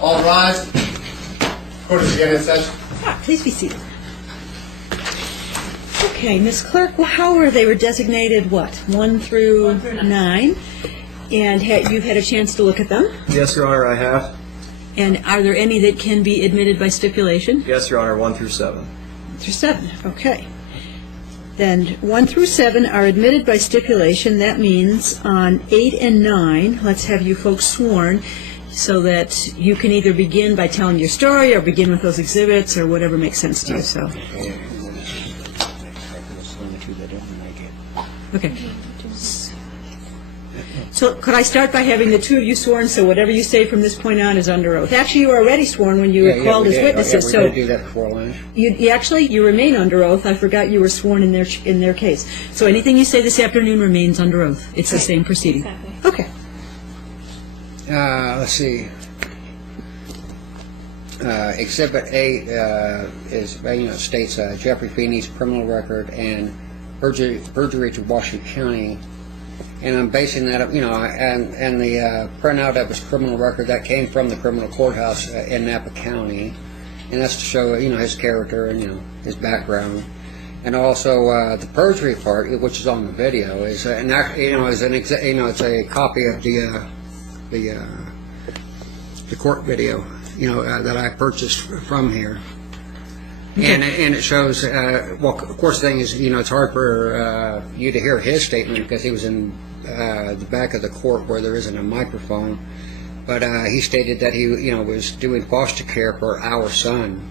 All rise. Court is again in session. Please be seated. Okay, Ms. Clerk, how were they were designated, what, 1 through 9? And you've had a chance to look at them? Yes, Your Honor, I have. And are there any that can be admitted by stipulation? Yes, Your Honor, 1 through 7. 1 through 7, okay. Then 1 through 7 are admitted by stipulation. That means on 8 and 9, let's have you folks sworn so that you can either begin by telling your story or begin with those exhibits or whatever makes sense to you. So, okay. So could I start by having the two of you sworn, so whatever you say from this point on is under oath? Actually, you were already sworn when you were called as witnesses. So do that before lunch. You remain under oath. I forgot you were sworn in their case. So anything you say this afternoon remains under oath. It's the same proceeding. Exactly. Okay. Let's see. Exhibit 8 states Jeffrey Feeney's criminal record and perjury to Washington County. And I'm basing that up, and the printout of his criminal record that came from the criminal courthouse in Napa County, and that's to show, his character and his background, and also the perjury part, which is on the video, is it's a copy of the court video, that I purchased from here. And it shows, well, of course, the thing is, it's hard for you to hear his statement because he was in the back of the court where there isn't a microphone. But he stated that he, was doing foster care for our son.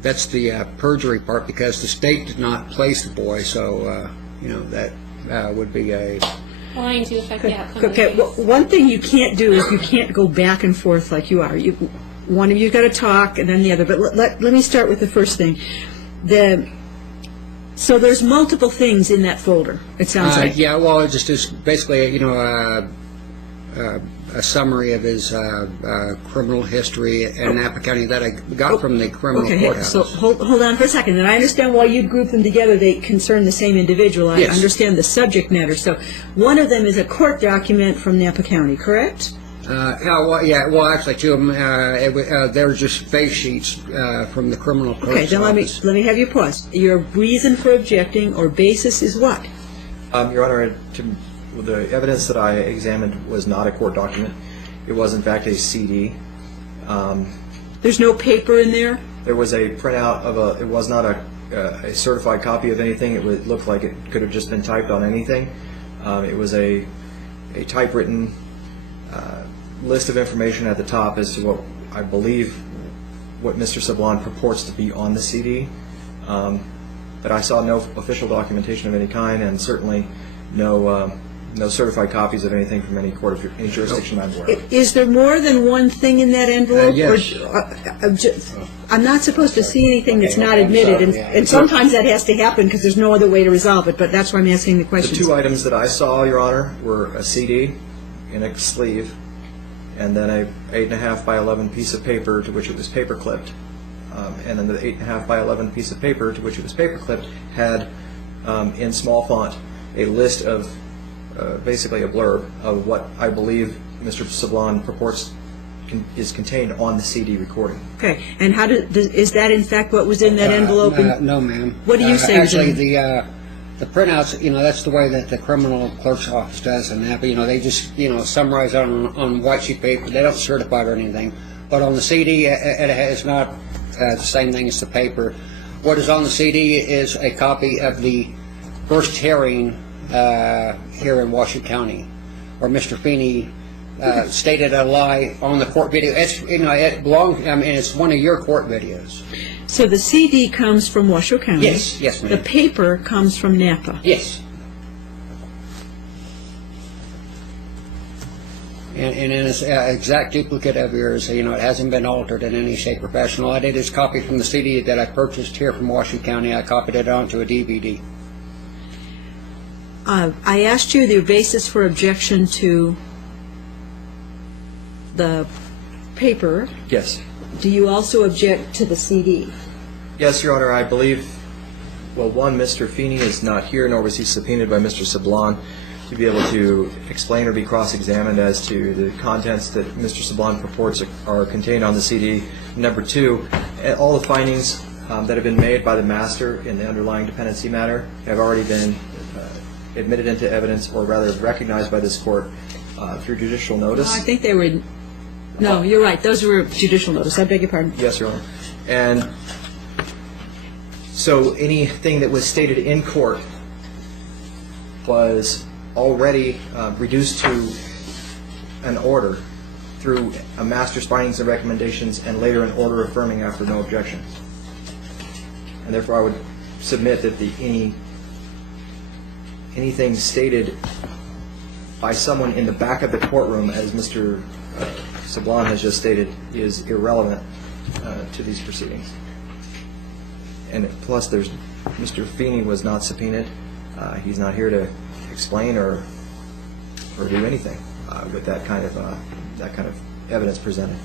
That's the perjury part because the state did not place the boy, so, that would be a... Lying to affect the outcome. Okay, well, one thing you can't do is you can't go back and forth like you are. One of you got to talk, and then the other. But let me start with the first thing. So there's multiple things in that folder. It sounds like. Yeah, well, it just is basically, a summary of his criminal history in Napa County that I got from the criminal courthouse. So hold on for a second. And I understand why you group them together. They concern the same individual. I understand the subject matter. So one of them is a court document from Napa County, correct? Well, actually, two of them, they were just face sheets from the criminal court's Okay, then office. let me have you pause. Your reason for objecting or basis is what? Your Honor, the evidence that I examined was not a court document. It was, in fact, a CD. There's no paper in there? There was a printout of it was not a certified copy of anything. It looked like it could have just been typed on anything. It was a typewritten list of information at the top as to what I believe what Mr. Sablon purports to be on the CD. But I saw no official documentation of any kind, and certainly no certified copies of anything from any court of any jurisdiction I'm aware of. Is there more than one thing in that envelope? Yes. I'm not supposed to see anything that's not admitted, and sometimes that has to happen because there's no other way to resolve it, but that's why I'm asking the questions. The two items that I saw, Your Honor, were a CD in a sleeve, and then a 8.5 by 11 piece of paper to which it was paper clipped. And then the 8.5 by 11 piece of paper to which it was paper clipped had, in small font, a list of basically a blurb of what I believe Mr. Sablon purports is contained on the CD recording. Okay, and is that in fact what was in that envelope? No, ma'am. What do you say? Actually, the printouts, that's the way that the criminal clerk's office does in Napa. They just, summarize it on white sheet paper. They don't certify it or anything. But on the CD, it's not the same thing as the paper. What is on the CD is a copy of the first hearing here in Washington County, where Mr. Feeney stated a lie on the court video. It belongs. It's one of your court videos. So the CD comes from Washoe County. Yes, ma'am. The paper comes from Napa. Yes. And it's an exact duplicate of yours. It hasn't been altered in any shape or fashion. All I did is copy from the CD that I purchased here from Washington County. I copied it onto a DVD. I asked you the basis for objection to the paper. Yes. Do you also object to the CD? Yes, Your Honor, I believe, well, one, Mr. Feeney is not here, nor was he subpoenaed by Mr. Sablon. to be able to explain or be cross-examined as to the contents that Mr. Sablon purports are contained on the CD. Number 2, all the findings that have been made by the master in the underlying dependency matter have already been admitted into evidence, or rather recognized by this court through judicial notice. I think they were, no, you're right, those were judicial notice, I beg your pardon. Yes, Your Honor. And so anything that was stated in court was already reduced to an order through a master's findings and recommendations, and later an order affirming after no objection. And therefore I would submit that anything stated by someone in the back of the courtroom, as Mr. Sablon has just stated, is irrelevant to these proceedings. And plus, Mr. Feeney was not subpoenaed. He's not here to explain or do anything with that kind of evidence presented.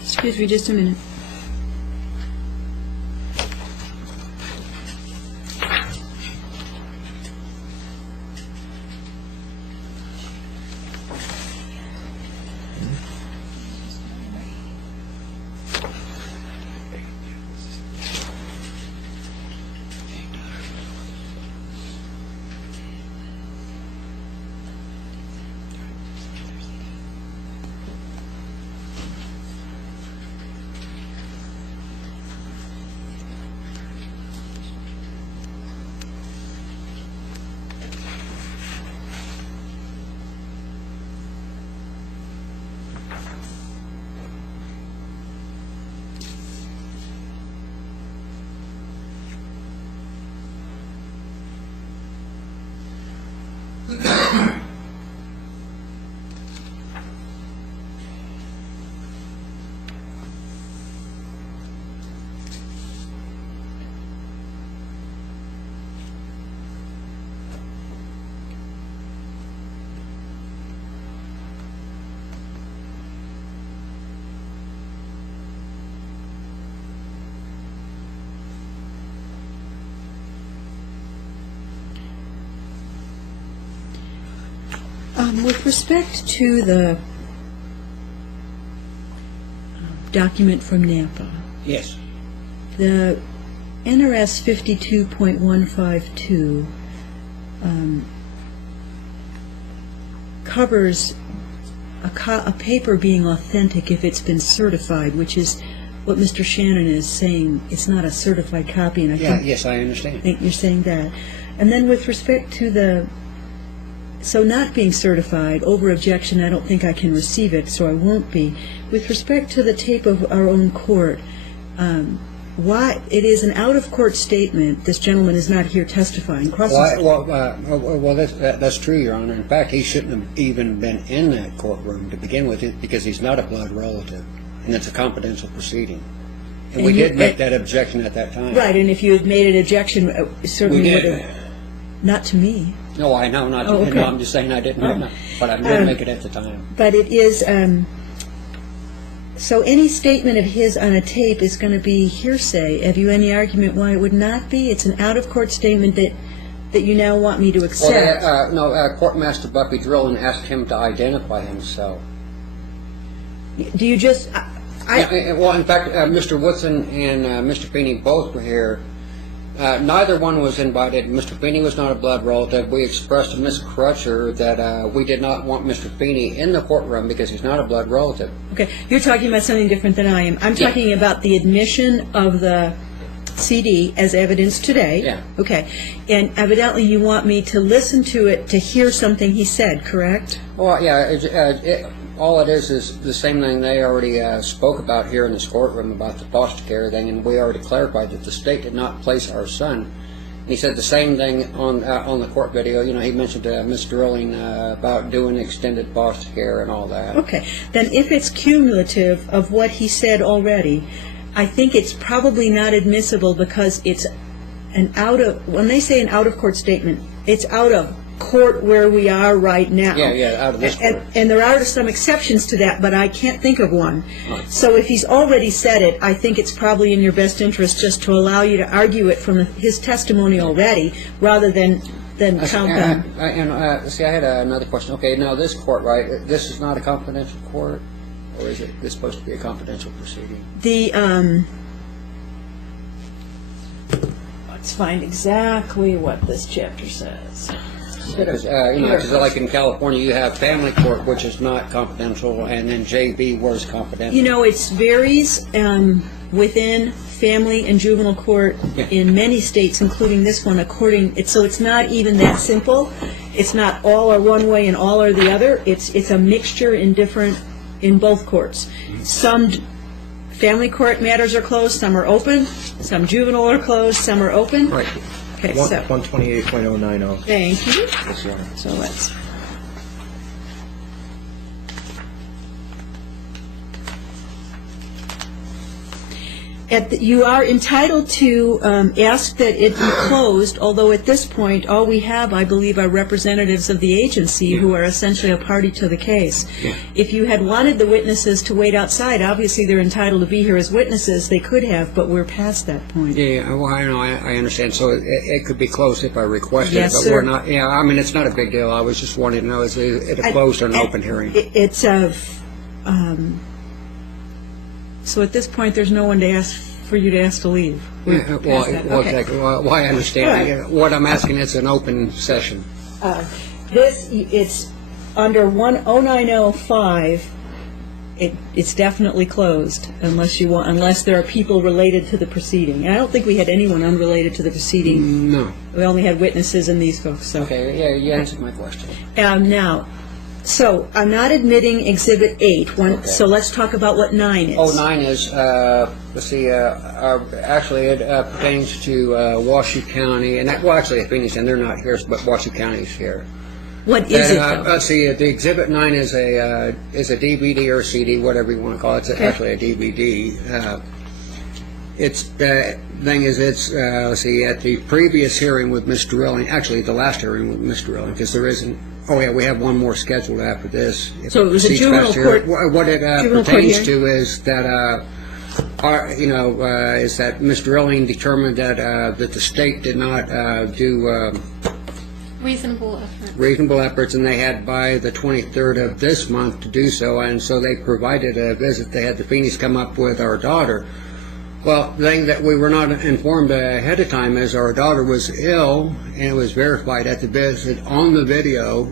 Excuse me just a minute. With respect to the document from Napa, Yes. the NRS 52.152 covers a paper being authentic if it's been certified, which is what Mr. Shannon is saying. It's not a certified copy, and I Yes, I understand. think you're saying that. And then with respect to so not being certified, over objection, I don't think I can receive it, so I won't be. With respect to the tape of our own court, why it is an out-of-court statement. This gentleman is not here testifying. Well, that's true, Your Honor. In fact, he shouldn't have even been in that courtroom to begin with, because he's not a blood relative, and it's a confidential proceeding. And we did make that objection at that time. Right, and if you had made an objection, certainly We would did. have. Not to me. No, I know, not. Oh, okay. No, I'm just saying I didn't know, but I did make it at the time. But it is, so any statement of his on a tape is going to be hearsay. Have you any argument why it would not be? It's an out-of-court statement that you now want me to accept. Well, Courtmaster Buffy Drillin asked him to identify himself. Do you just... Well, in fact, Mr. Woodson and Mr. Feeney both were here Neither one was invited. Mr. Feeney was not a blood relative. We expressed to Ms. Crutcher that we did not want Mr. Feeney in the courtroom because he's not a blood relative. Okay, you're talking about something different than I am. I'm talking about the admission of the CD as evidence today. Yeah. Okay, and evidently you want me to listen to it to hear something he said, correct? Well, yeah, all it is the same thing they already spoke about here in this courtroom about the foster care thing, and we already clarified that the state did not place our son. And he said the same thing on the court video. You know, he mentioned to Ms. Drilling about doing extended foster care and all that. Okay, then if it's cumulative of what he said already, I think it's probably not admissible because it's when they say an out-of-court statement, it's out of court where we are right now. Yeah, out of this court. And there are some exceptions to that, but I can't think of one. Right. So if he's already said it, I think it's probably in your best interest just to allow you to argue it from his testimony already, rather than count them. See, I had another question. Okay, now this court, right, this is not a confidential court? Or is this supposed to be a confidential proceeding? Let's find exactly what this chapter says. Because, because like in California, you have family court, which is not confidential, and then JV was confidential. You know, it varies within family and juvenile court in many states, including this one, so it's not even that simple. It's not all or one way and all or the other. It's a mixture in both courts. Some family court matters are closed, some are open, some juvenile are closed, some are open. Right. Okay, so 128.090. thank you. Yes, Your Honor. So let's. You are entitled to ask that it be closed, although at this point, all we have, I believe, are representatives of the agency who are essentially a party to the case. Yeah. If you had wanted the witnesses to wait outside, obviously they're entitled to be here as witnesses. They could have, but we're past that point. Yeah, well, I know, I understand. So it could be closed if I requested Yes, it, but sir. we're not. Yeah, I mean, it's not a big deal. I was just wanting to know, is it a closed or an open hearing? It's so at this point, there's no one to ask for you to ask to leave. Yeah, well, Okay. exactly. Well, I understand. All right. What I'm asking is an open session. It's under 10905. It's definitely closed unless there are people related to the proceeding. And I don't think we had anyone unrelated to the proceeding. No. We only had witnesses and these folks. So. Okay, yeah, you answered my question. Now, so I'm not admitting Exhibit 8. Okay. So let's talk about what 9 is. Oh, 9 is, let's see, actually it pertains to Washoe County, and actually Phoenix, and they're not here, but Washoe County is here. What is it, though? Let's see, the Exhibit 9 is a DVD or CD, whatever you want to call it. It's actually a DVD. It's the thing is, let's see, at the previous hearing with Ms. Drilling, actually the last hearing with Ms. Drilling, because there isn't. Oh yeah, we have one more scheduled after this. So it was a juvenile court. What it pertains to is that is that Ms. Drilling determined that the state did not do reasonable efforts, and they had by the 23rd of this month to do so, and so they provided a visit. They had the Feeneys come up with our daughter. Well, the thing that we were not informed ahead of time is our daughter was ill, and it was verified at the visit on the video,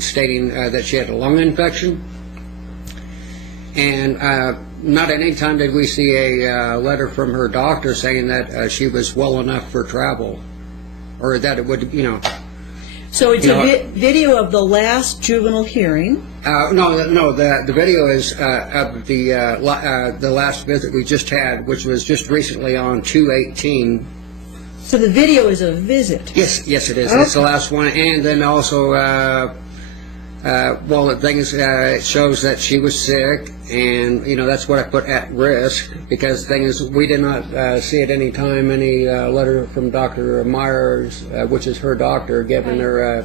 stating that she had a lung infection. And not at any time did we see a letter from her doctor saying that she was well enough for travel, or that it would, So it's a video of the last juvenile hearing. No. The video is of the last visit we just had, which was just recently on 2/18. So the video is a visit. Yes, it is. Okay. It's the last one, and then also, the thing is, it shows that she was sick, and that's what I put at risk, because the thing is, we did not see at any time any letter from Dr. Myers, which is her doctor, giving her.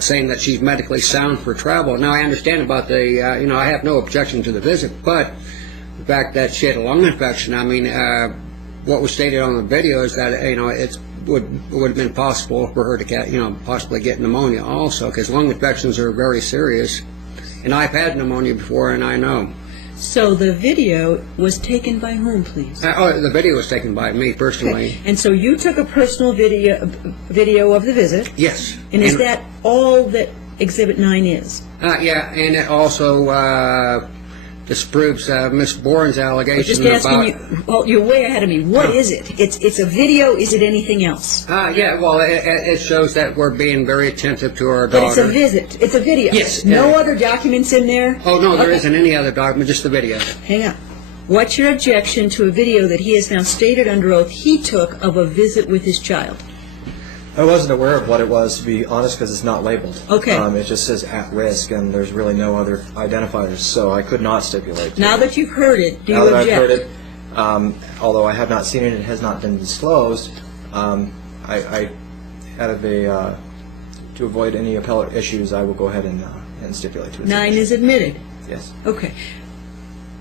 Saying that she's medically sound for travel. Now, I understand about the, I have no objection to the visit, but the fact that she had a lung infection, I mean, what was stated on the video is that, it would have been possible for her to, possibly get pneumonia also, because lung infections are very serious. And I've had pneumonia before, and I know. So the video was taken by whom, please? The video was taken by me personally. Okay. And so you took a personal video of the visit? Yes. And is that all that Exhibit 9 is? Yeah, and it also disproves Miss Bourne's allegation Just asking about... you, well, you're way ahead of me. What is it? It's a video. Is it anything else? Yeah, well, it shows that we're being very attentive to our daughter. But it's a visit. It's a video. Yes. No other documents in there? Oh, no, there Okay. isn't any other document, just the video. Hang on. What's your objection to a video that he has now stated under oath he took of a visit with his child? I wasn't aware of what it was, to be honest, because it's not labeled. Okay. It just says at risk, and there's really no other identifiers, so I could not stipulate to Now it. that you've heard it, do Now you that object? I've heard it, although I have not seen it, it has not been disclosed. I out of a to avoid any appellate issues, I will go ahead and stipulate to it. 9 is admitted. Yes. Okay.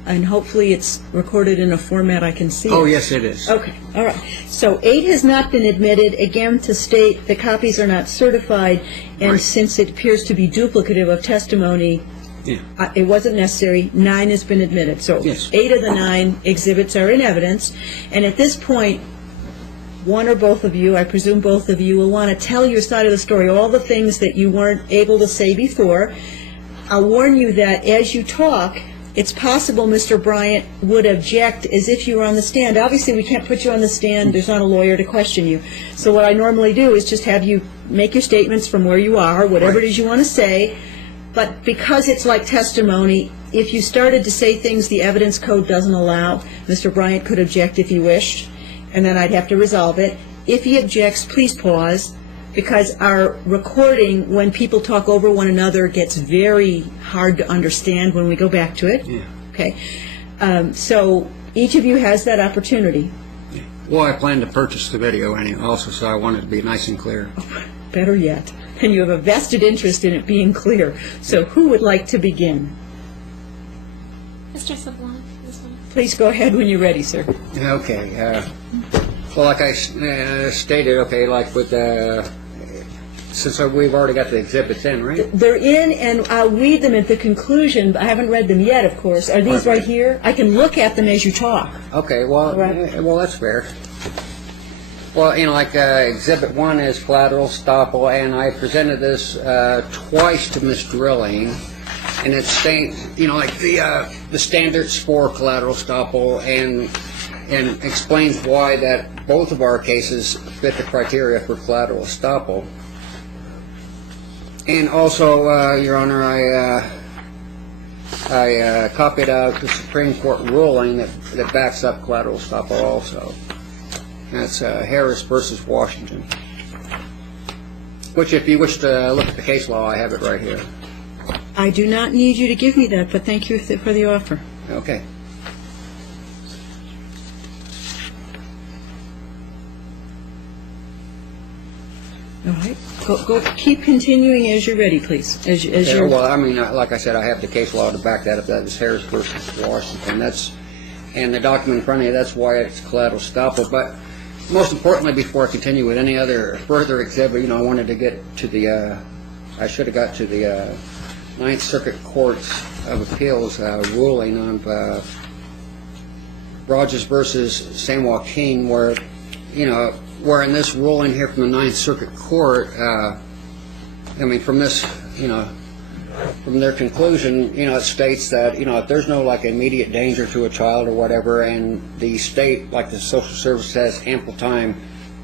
And hopefully it's recorded in a format I can see. Oh, yes, it is. Okay, all right. So 8 has not been admitted, again, to state the copies are not certified, and Right. since it appears to be duplicative of testimony, Yeah. it wasn't necessary. 9 has been admitted. So Yes. 8 of the 9 exhibits are in evidence, and at this point, one or both of you, I presume both of you, will want to tell your side of the story, all the things that you weren't able to say before. I'll warn you that as you talk, it's possible Mr. Bryant would object as if you were on the stand. Obviously, we can't put you on the stand. There's not a lawyer to question you. So what I normally do is just have you make your statements from where you are, whatever it is you want to say. But because it's like testimony, if you started to say things the evidence code doesn't allow, Mr. Bryant could object if he wished, and then I'd have to resolve it. If he objects, please pause, because our recording, when people talk over one another, gets very hard to understand when we go back to it. Yeah. Okay. So each of you has that opportunity. Well, I plan to purchase the video anyway, also, so I want it to be nice and clear. Better yet. And you have a vested interest in it being clear. So who would like to begin? Mr. Sablon, this one. Please go ahead when you're ready, sir. Okay. Well, like I stated, okay, like with since we've already got the exhibits in, right? They're in, and I'll read them at the conclusion, but I haven't read them yet, of course. Are these right here? I can look at them as you talk. Okay, well, Right. well, that's fair. Well, you know, like Exhibit 1 is collateral estoppel, and I presented this twice to Ms. Drilling, and it states, you know, like the standards for collateral estoppel, and explains why that both of our cases fit the criteria for collateral estoppel. And also, Your Honor, I copied out the Supreme Court ruling that backs up collateral estoppel also. That's Harris versus Washington. Which, if you wish to look at the case law, I have it right here. I do not need you to give me that, but thank you for the offer. Okay. All right. Go. Keep continuing as you're ready, please. As Yeah, you're. well, I mean, like I said, I have the case law to back that up. That is Harris versus Washington. And the document in front of you, that's why it's collateral estoppel. But most importantly, before I continue with any other further exhibit, you know, I wanted to get to the, I should have got to the Ninth Circuit Courts of Appeals ruling on Rogers versus San Joaquin, where, you know, where in this ruling here from the Ninth Circuit Court, I mean, from this, you know, from their conclusion, you know, it states that, you know, if there's no, like, immediate danger to a child or whatever, and the state, like the social service, has ample time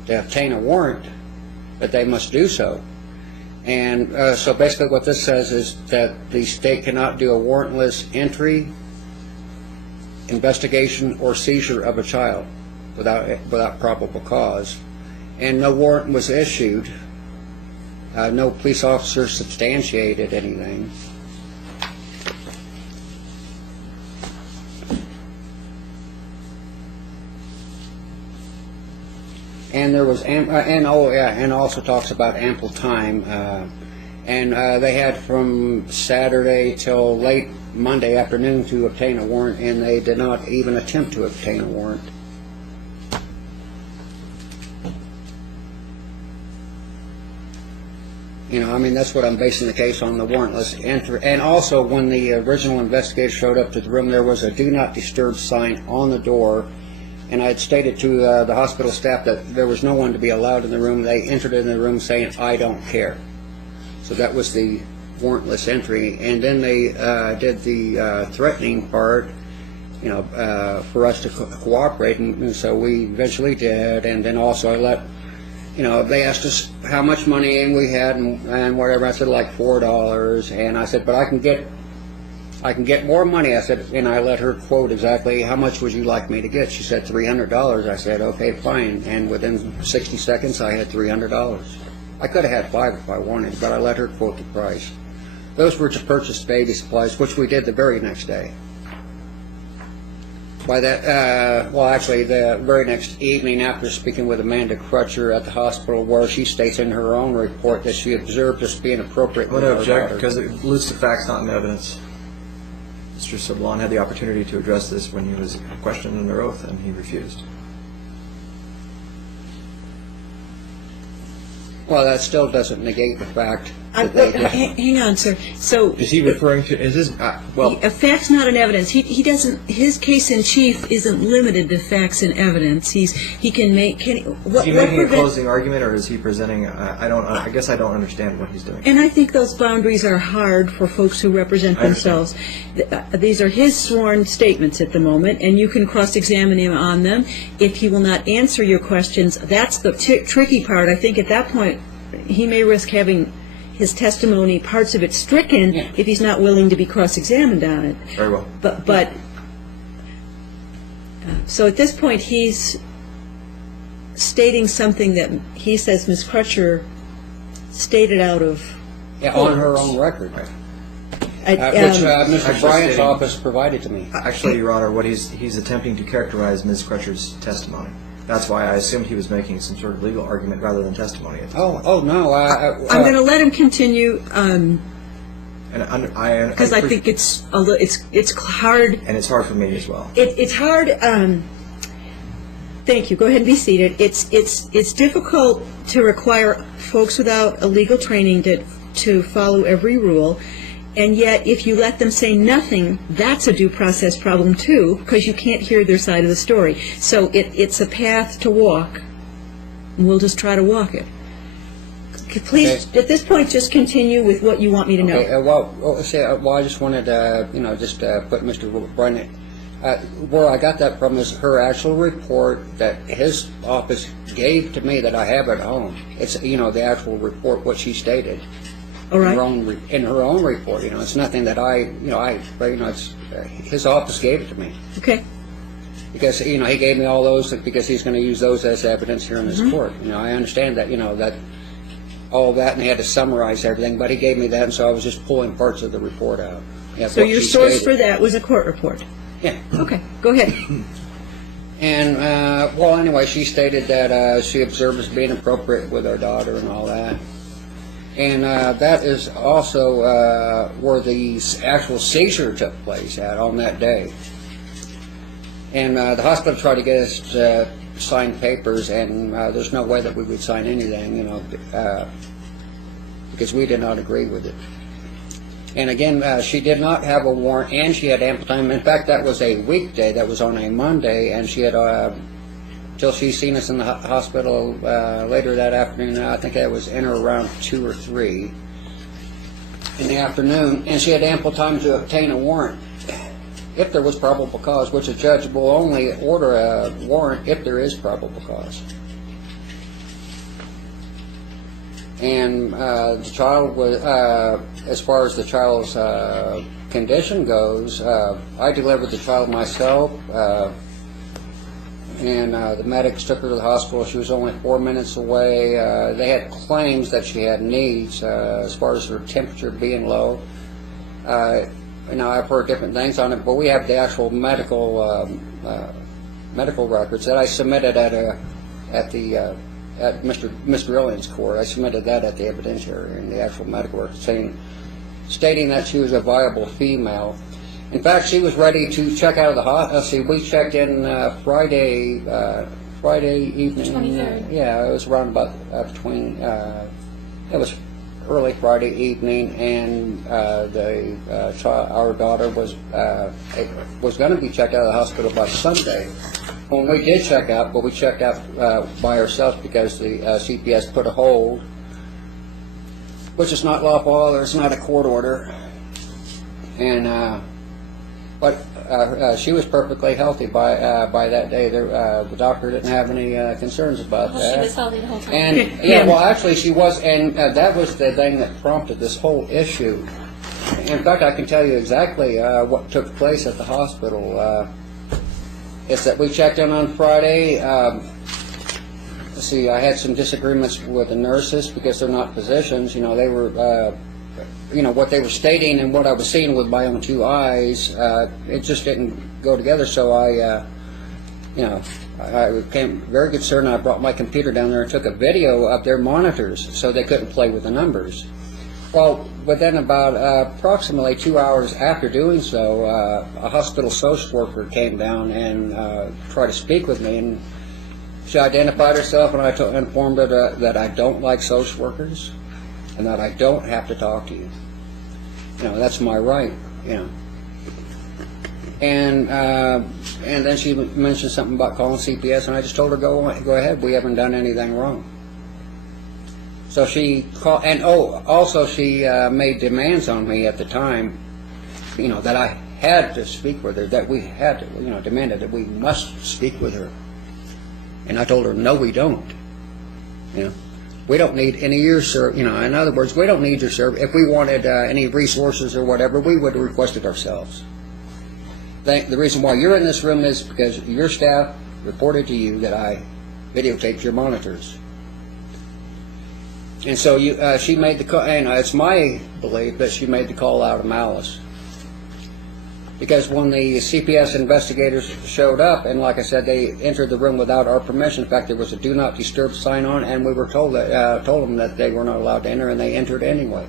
to obtain a warrant, that they must do so. And so basically what this says is that the state cannot do a warrantless entry, investigation, or seizure of a child without probable cause. And no warrant was issued. No police officer substantiated anything. And there was, and also talks about ample time. And they had from Saturday till late Monday afternoon to obtain a warrant, and they did not even attempt to obtain a warrant. I mean, that's what I'm basing the case on, the warrantless entry. And also, when the original investigator showed up to the room, there was a do not disturb sign on the door. And I had stated to the hospital staff that there was no one to be allowed in the room. They entered in the room saying, "I don't care." So that was the warrantless entry. And then they did the threatening part, for us to cooperate. And so we eventually did. And then also I let, they asked us how much money we had and whatever. I said like $4. And I said, but I can get more money. I said, and I let her quote exactly, how much would you like me to get? She said $300. I said, okay, fine. And within 60 seconds, I had $300. I could have had $5 if I wanted, but I let her quote the price. Those were to purchase baby supplies, which we did the very next day. By that, actually, the very next evening after speaking with Amanda Crutcher at the hospital, where she states in her own report that she observed us being appropriate. I'm going to object because it alludes to facts, not in evidence. Mr. Sablon had the opportunity to address this when he was questioned under oath, and he refused. Well, that still doesn't negate the fact that they did. Hang on, sir. So Is he referring to? Is this? a fact's not an evidence. He doesn't. His case in chief isn't limited to facts and evidence. He can make. Is he making a closing argument, or is he presenting? I guess I don't understand what he's doing. And I think those boundaries are hard for folks who represent themselves. These are his sworn statements at the moment, and you can cross-examine him on them. If he will not answer your questions, that's the tricky part. I think at that point, he may risk having his testimony, parts of it stricken, if he's not willing to be cross-examined on it. Very well. But so at this point, he's stating something that he says Ms. Crutcher stated out of on her own record, which Mr. Bryant's office provided to me. Actually, Your Honor, what he's attempting to characterize Ms. Crutcher's testimony. That's why I assumed he was making some sort of legal argument rather than testimony. Oh no! I'm going to let him continue because I think it's hard. And it's hard for me as well. It's hard. Thank you. Go ahead and be seated. It's difficult to require folks without a legal training to follow every rule. And yet, if you let them say nothing, that's a due process problem, too, because you can't hear their side of the story. So it's a path to walk, and we'll just try to walk it. Please, at this point, just continue with what you want me to know. Okay, I just wanted to, put Mr. Bryant, where I got that from is her actual report that his office gave to me that I have at home. It's, the actual report, what she stated. All right. In her own report, it's nothing that it's his office gave it to me. Okay. Because he gave me all those because he's going to use those as evidence here in this court. I understand that that all that, and he had to summarize everything, but he gave me that, and so I was just pulling parts of the report out. So your source for that was a court report. Yeah. Okay. Go ahead. And anyway, she stated that she observed us being appropriate with our daughter and all that. And that is also where the actual seizure took place on that day. And the hospital tried to get us to sign papers, and there's no way that we would sign anything, because we did not agree with it. And again, she did not have a warrant, and she had ample time. In fact, that was a weekday. That was on a Monday, and she had till she seen us in the hospital later that afternoon. I think that was in or around 2 or 3 in the afternoon, and she had ample time to obtain a warrant if there was probable cause, which a judge will only order a warrant if there is probable cause. And the child was, as far as the child's condition goes, I delivered the child myself. And the medics took her to the hospital. She was only 4 minutes away. They had claims that she had needs as far as her temperature being low. I've heard different things on it, but we have the actual medical records that I submitted at Mr. Ellion's court. I submitted that at the evidentiary and the actual medical records stating that she was a viable female. In fact, she was ready to check out of the hospital. We checked in Friday evening. 23rd. Yeah, it was around about between. It was early Friday evening, and our daughter was going to be checked out of the hospital by Sunday. When we did check out, but we checked out by ourselves because the CPS put a hold, which is not lawful. There's not a court order, and but she was perfectly healthy by that day. The doctor didn't have any concerns about that. She was healthy the whole time. And yeah, well, actually, she was, and that was the thing that prompted this whole issue. In fact, I can tell you exactly what took place at the hospital. Is that we checked in on Friday. Let's see, I had some disagreements with the nurses because they're not physicians. You know, they were, what they were stating and what I was seeing with my own two eyes, it just didn't go together. So I became very concerned. I brought my computer down there and took a video of their monitors so they couldn't play with the numbers. Well, within about approximately 2 hours after doing so, a hospital social worker came down and tried to speak with me, and she identified herself, and I informed her that I don't like social workers and that I don't have to talk to you. You know, that's my right, you know. And then she mentioned something about calling CPS, and I just told her, go ahead, we haven't done anything wrong. So she called, and also she made demands on me at the time, you know, that I had to speak with her, that we had to, you know, demanded that we must speak with her. And I told her, no, we don't. You know, we don't need any of your service. You know, in other words, we don't need your service. If we wanted any resources or whatever, we would have requested ourselves. The reason why you're in this room is because your staff reported to you that I videotaped your monitors. And so she made the call, and it's my belief that she made the call out of malice. Because when the CPS investigators showed up, and like I said, they entered the room without our permission. In fact, there was a do not disturb sign on, and we were told them that they were not allowed to enter, and they entered anyway.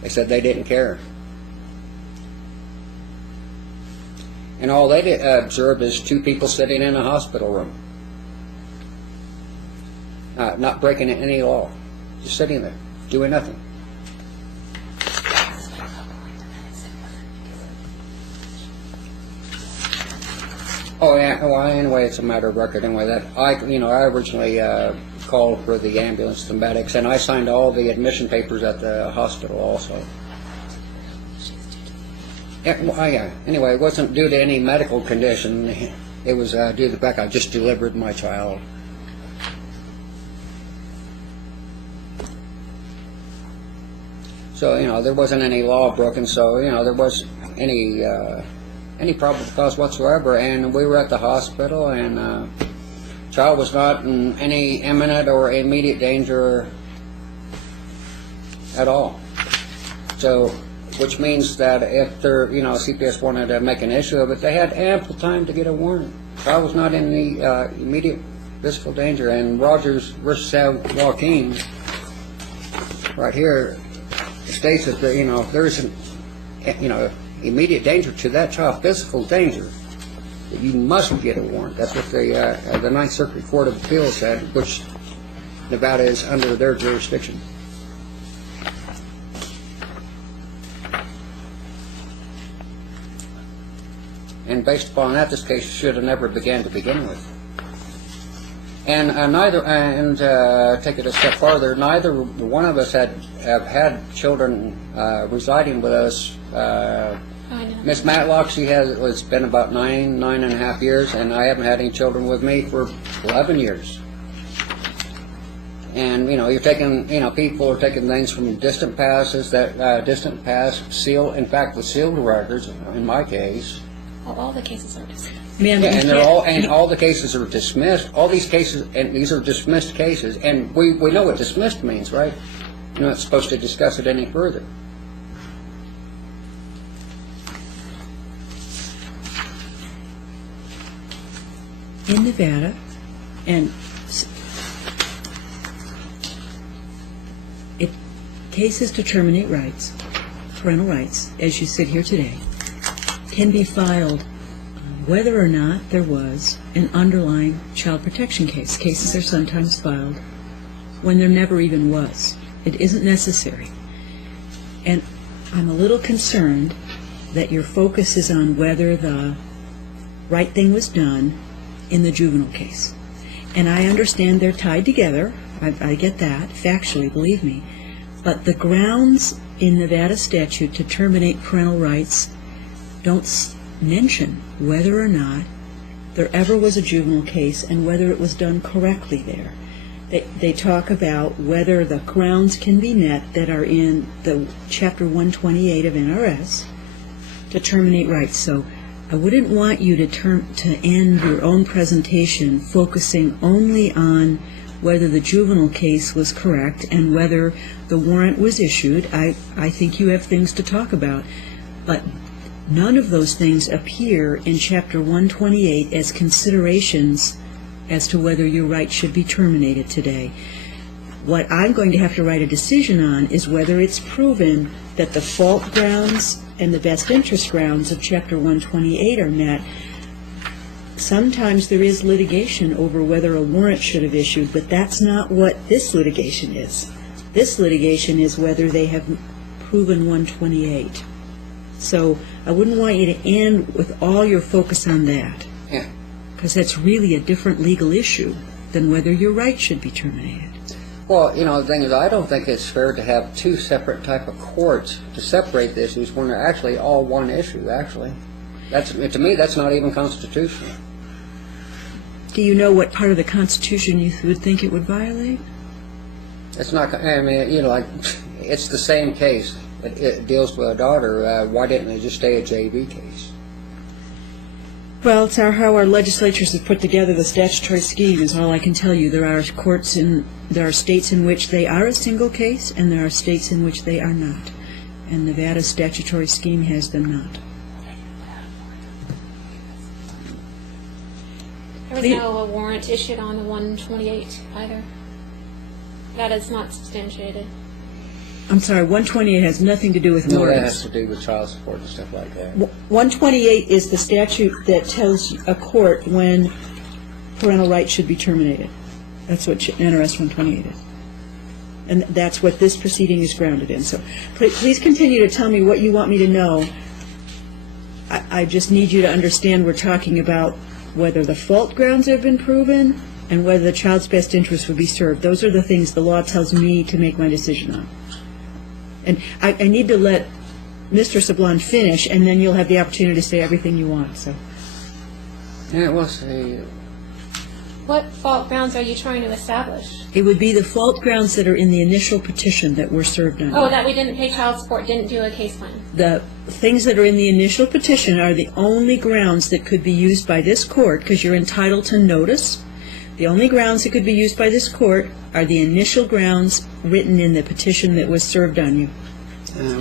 They said they didn't care. And all they observed is two people sitting in a hospital room, not breaking any law. Just sitting there, doing nothing. Oh, yeah. Well, anyway, it's a matter of record. Anyway, that I originally called for the ambulance, the medics, and I signed all the admission papers at the hospital also. Yeah. Well, yeah. Anyway, it wasn't due to any medical condition. It was due to the fact I just delivered my child. So, you know, there wasn't any law broken, so, you know, there was any probable cause whatsoever, and we were at the hospital, and child was not in any imminent or immediate danger at all. So, which means that if CPS wanted to make an issue of it, they had ample time to get a warrant. Child was not in the immediate physical danger, and Rogers versus Joaquin, right here, states that if there isn't immediate danger to that child, physical danger, that you must get a warrant. That's what the Ninth Circuit Court of Appeals said, which Nevada is under their jurisdiction. And based upon that, this case should have never began to begin with. And take it a step farther, neither one of us have had children residing with us. Miss Matlock, it's been about nine and a half years, and I haven't had any children with me for 11 years. And you're taking, people are taking things from distant passes distant past sealed. In fact, the sealed records, in my case. Well, all the cases are dismissed. And all the cases are dismissed. All these cases, and these are dismissed cases, and we know what dismissed means, right? You're not supposed to discuss it any further. In Nevada, and cases to terminate rights, parental rights, as you sit here today, can be filed whether or not there was an underlying child protection case. Cases are sometimes filed when there never even was It isn't necessary. And I'm a little concerned that your focus is on whether the right thing was done in the juvenile case. And I understand they're tied together. I get that, factually, believe me. But the grounds in Nevada statute to terminate parental rights don't mention whether or not there ever was a juvenile case and whether it was done correctly there. They talk about whether the grounds can be met that are in the Chapter 128 of NRS to terminate rights. So I wouldn't want you to end your own presentation focusing only on whether the juvenile case was correct and whether the warrant was issued. I think you have things to talk about, but none of those things appear in Chapter 128 as considerations as to whether your rights should be terminated today. What I'm going to have to write a decision on is whether it's proven that the fault grounds and the best interest grounds of Chapter 128 are met. Sometimes there is litigation over whether a warrant should have issued, but that's not what this litigation is. This litigation is whether they have proven 128. So I wouldn't want you to end with all your focus on that. Yeah. Because that's really a different legal issue than whether your rights should be terminated. Well, the thing is, I don't think it's fair to have two separate type of courts to separate the issues when they're actually all one issue, actually. To me, that's not even constitutional. Do you know what part of the Constitution you would think it would violate? It's not, it's the same case. It deals with a daughter. Why didn't they just stay a JV case? Well, it's how our legislatures have put together the statutory scheme is all I can tell you. There are states in which they are a single case, and there are states in which they are not. And Nevada's statutory scheme has them not. There was no warrant issued on the 128 either. That is not substantiated. I'm sorry, 128 has nothing to do with No, warrants. that has to do with child support and stuff like that. 128 is the statute that tells a court when parental rights should be terminated. That's what NRS 128 is. And that's what this proceeding is grounded in. So please continue to tell me what you want me to know. I just need you to understand we're talking about whether the fault grounds have been proven and whether the child's best interest would be served. Those are the things the law tells me to make my decision on. And I need to let Mr. Sablon finish, and then you'll have the opportunity to say everything you want. So. Yeah, we'll see. What fault grounds are you trying to establish? It would be the fault grounds that are in the initial petition that were served on. Oh, that we didn't pay child support, didn't do a case plan. The things that are in the initial petition are the only grounds that could be used by this court, because you're entitled to notice. The only grounds that could be used by this court are the initial grounds written in the petition that was served on you.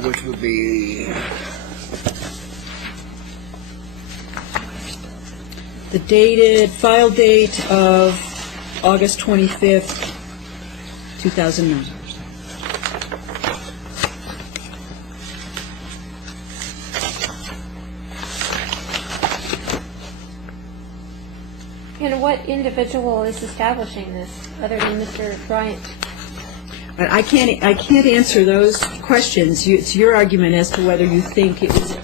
Which would be... The file date of August 25th, 2009. And what individual is establishing this, other than Mr. Bryant? But I can't answer those questions. It's your argument as to whether you think it was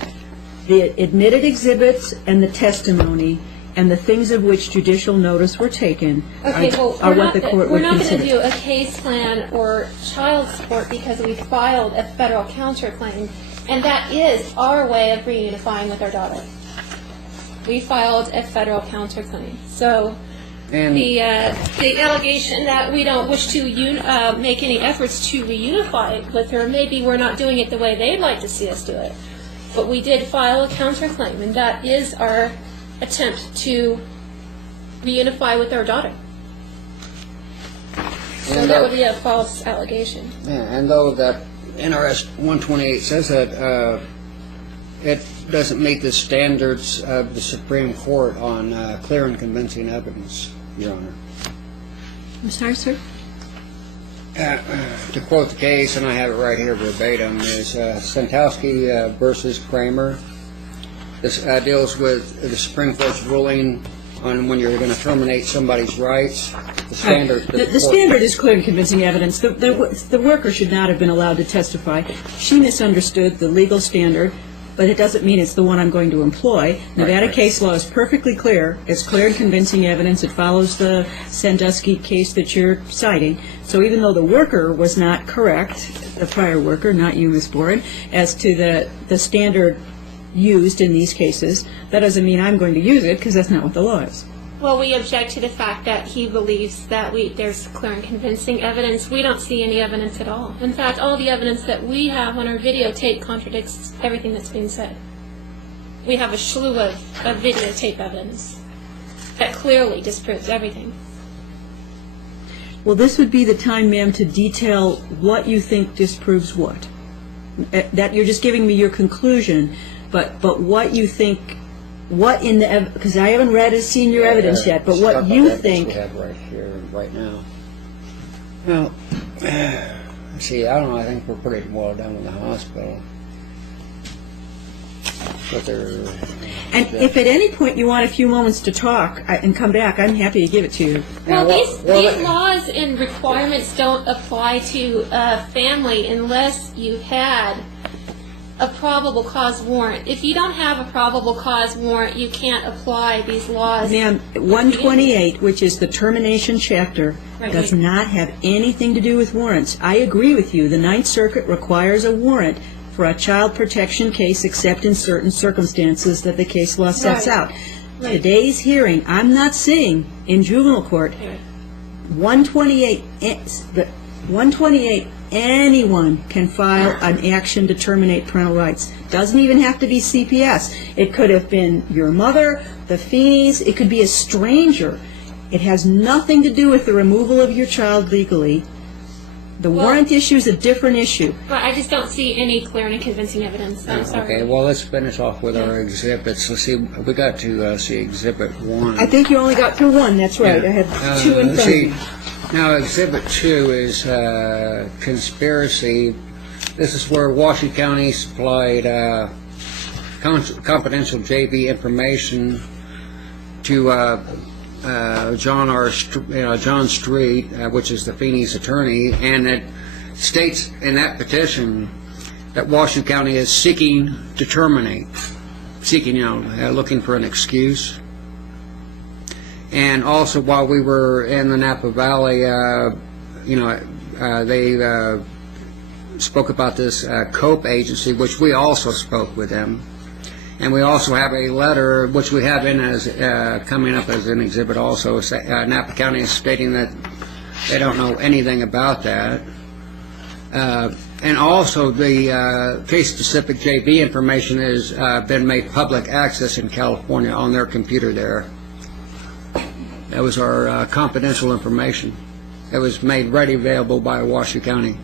the admitted exhibits and the testimony and the things of which judicial notice were taken are what the court we're would not consider. going to do a case plan or child support because we filed a federal counterclaim, and that is our way of reunifying with our daughter. We filed a federal counterclaim. So the allegation that we don't wish to make any efforts to reunify with her, maybe we're not doing it the way they'd like to see us do it. But we did file a counterclaim, and that is our attempt to reunify with our daughter. So that would be a false allegation. Yeah, and though that NRS 128 says that it doesn't meet the standards of the Supreme Court on clear and convincing evidence, Your Honor. I'm sorry, sir? To quote the case, and I have it right here verbatim, is Santowski versus Kramer. This deals with the Supreme Court's ruling on when you're going to terminate somebody's rights. The standard. The standard is clear and convincing evidence. The worker should not have been allowed to testify. She misunderstood the legal standard, but it doesn't mean it's the one I'm going to employ. Nevada case law is perfectly clear. It's clear and convincing evidence. It follows the Sandusky case that you're citing. So even though the worker was not correct, the prior worker, not you, Ms. Boren, as to the standard used in these cases, that doesn't mean I'm going to use it, because that's not what the law is. Well, we object to the fact that he believes that there's clear and convincing evidence. We don't see any evidence at all. In fact, all the evidence that we have on our videotape contradicts everything that's being said. We have a slew of videotape evidence that clearly disproves everything. Well, this would be the time, ma'am, to detail what you think disproves what. That you're just giving me your conclusion, but what you think, what in the, because I haven't seen your evidence yet, but what you think. We have right here, right now. Well, see, I don't know. I think we're pretty well done with the hospital. But and if at any point you want a few moments to talk and come back, I'm happy to give it to you. Well, these laws and requirements don't apply to a family unless you've had a probable cause warrant. If you don't have a probable cause warrant, you can't apply these laws. Ma'am, 128, which is the termination chapter, does not have anything to do with warrants. I agree with you. The Ninth Circuit requires a warrant for a child protection case except in certain circumstances that the case law sets out. Today's hearing, I'm not saying in juvenile court, 128, anyone can file an action to terminate parental rights. Doesn't even have to be CPS. It could have been your mother, the Feeneys, it could be a stranger. It has nothing to do with the removal of your child legally. The warrant issue is a different issue. But I just don't see any clear and convincing evidence. I'm sorry. Okay, well, let's finish off with our exhibits. Let's see, we got to see Exhibit 1. I think you only got through one, that's right. I have two in front of me. Now, Exhibit 2 is conspiracy. This is where Washington County supplied confidential JV information to John Street, which is the Feeney's attorney, and it states in that petition that Washington County is seeking to terminate, looking for an excuse. And also, while we were in the Napa Valley, they spoke about this COPE agency, which we also spoke with them. And we also have a letter, which we have in as coming up as an exhibit also. Napa County is stating that they don't know anything about that. And also the case-specific JV information has been made public access in California on their computer there. That was our confidential information. It was made ready available by Washington County.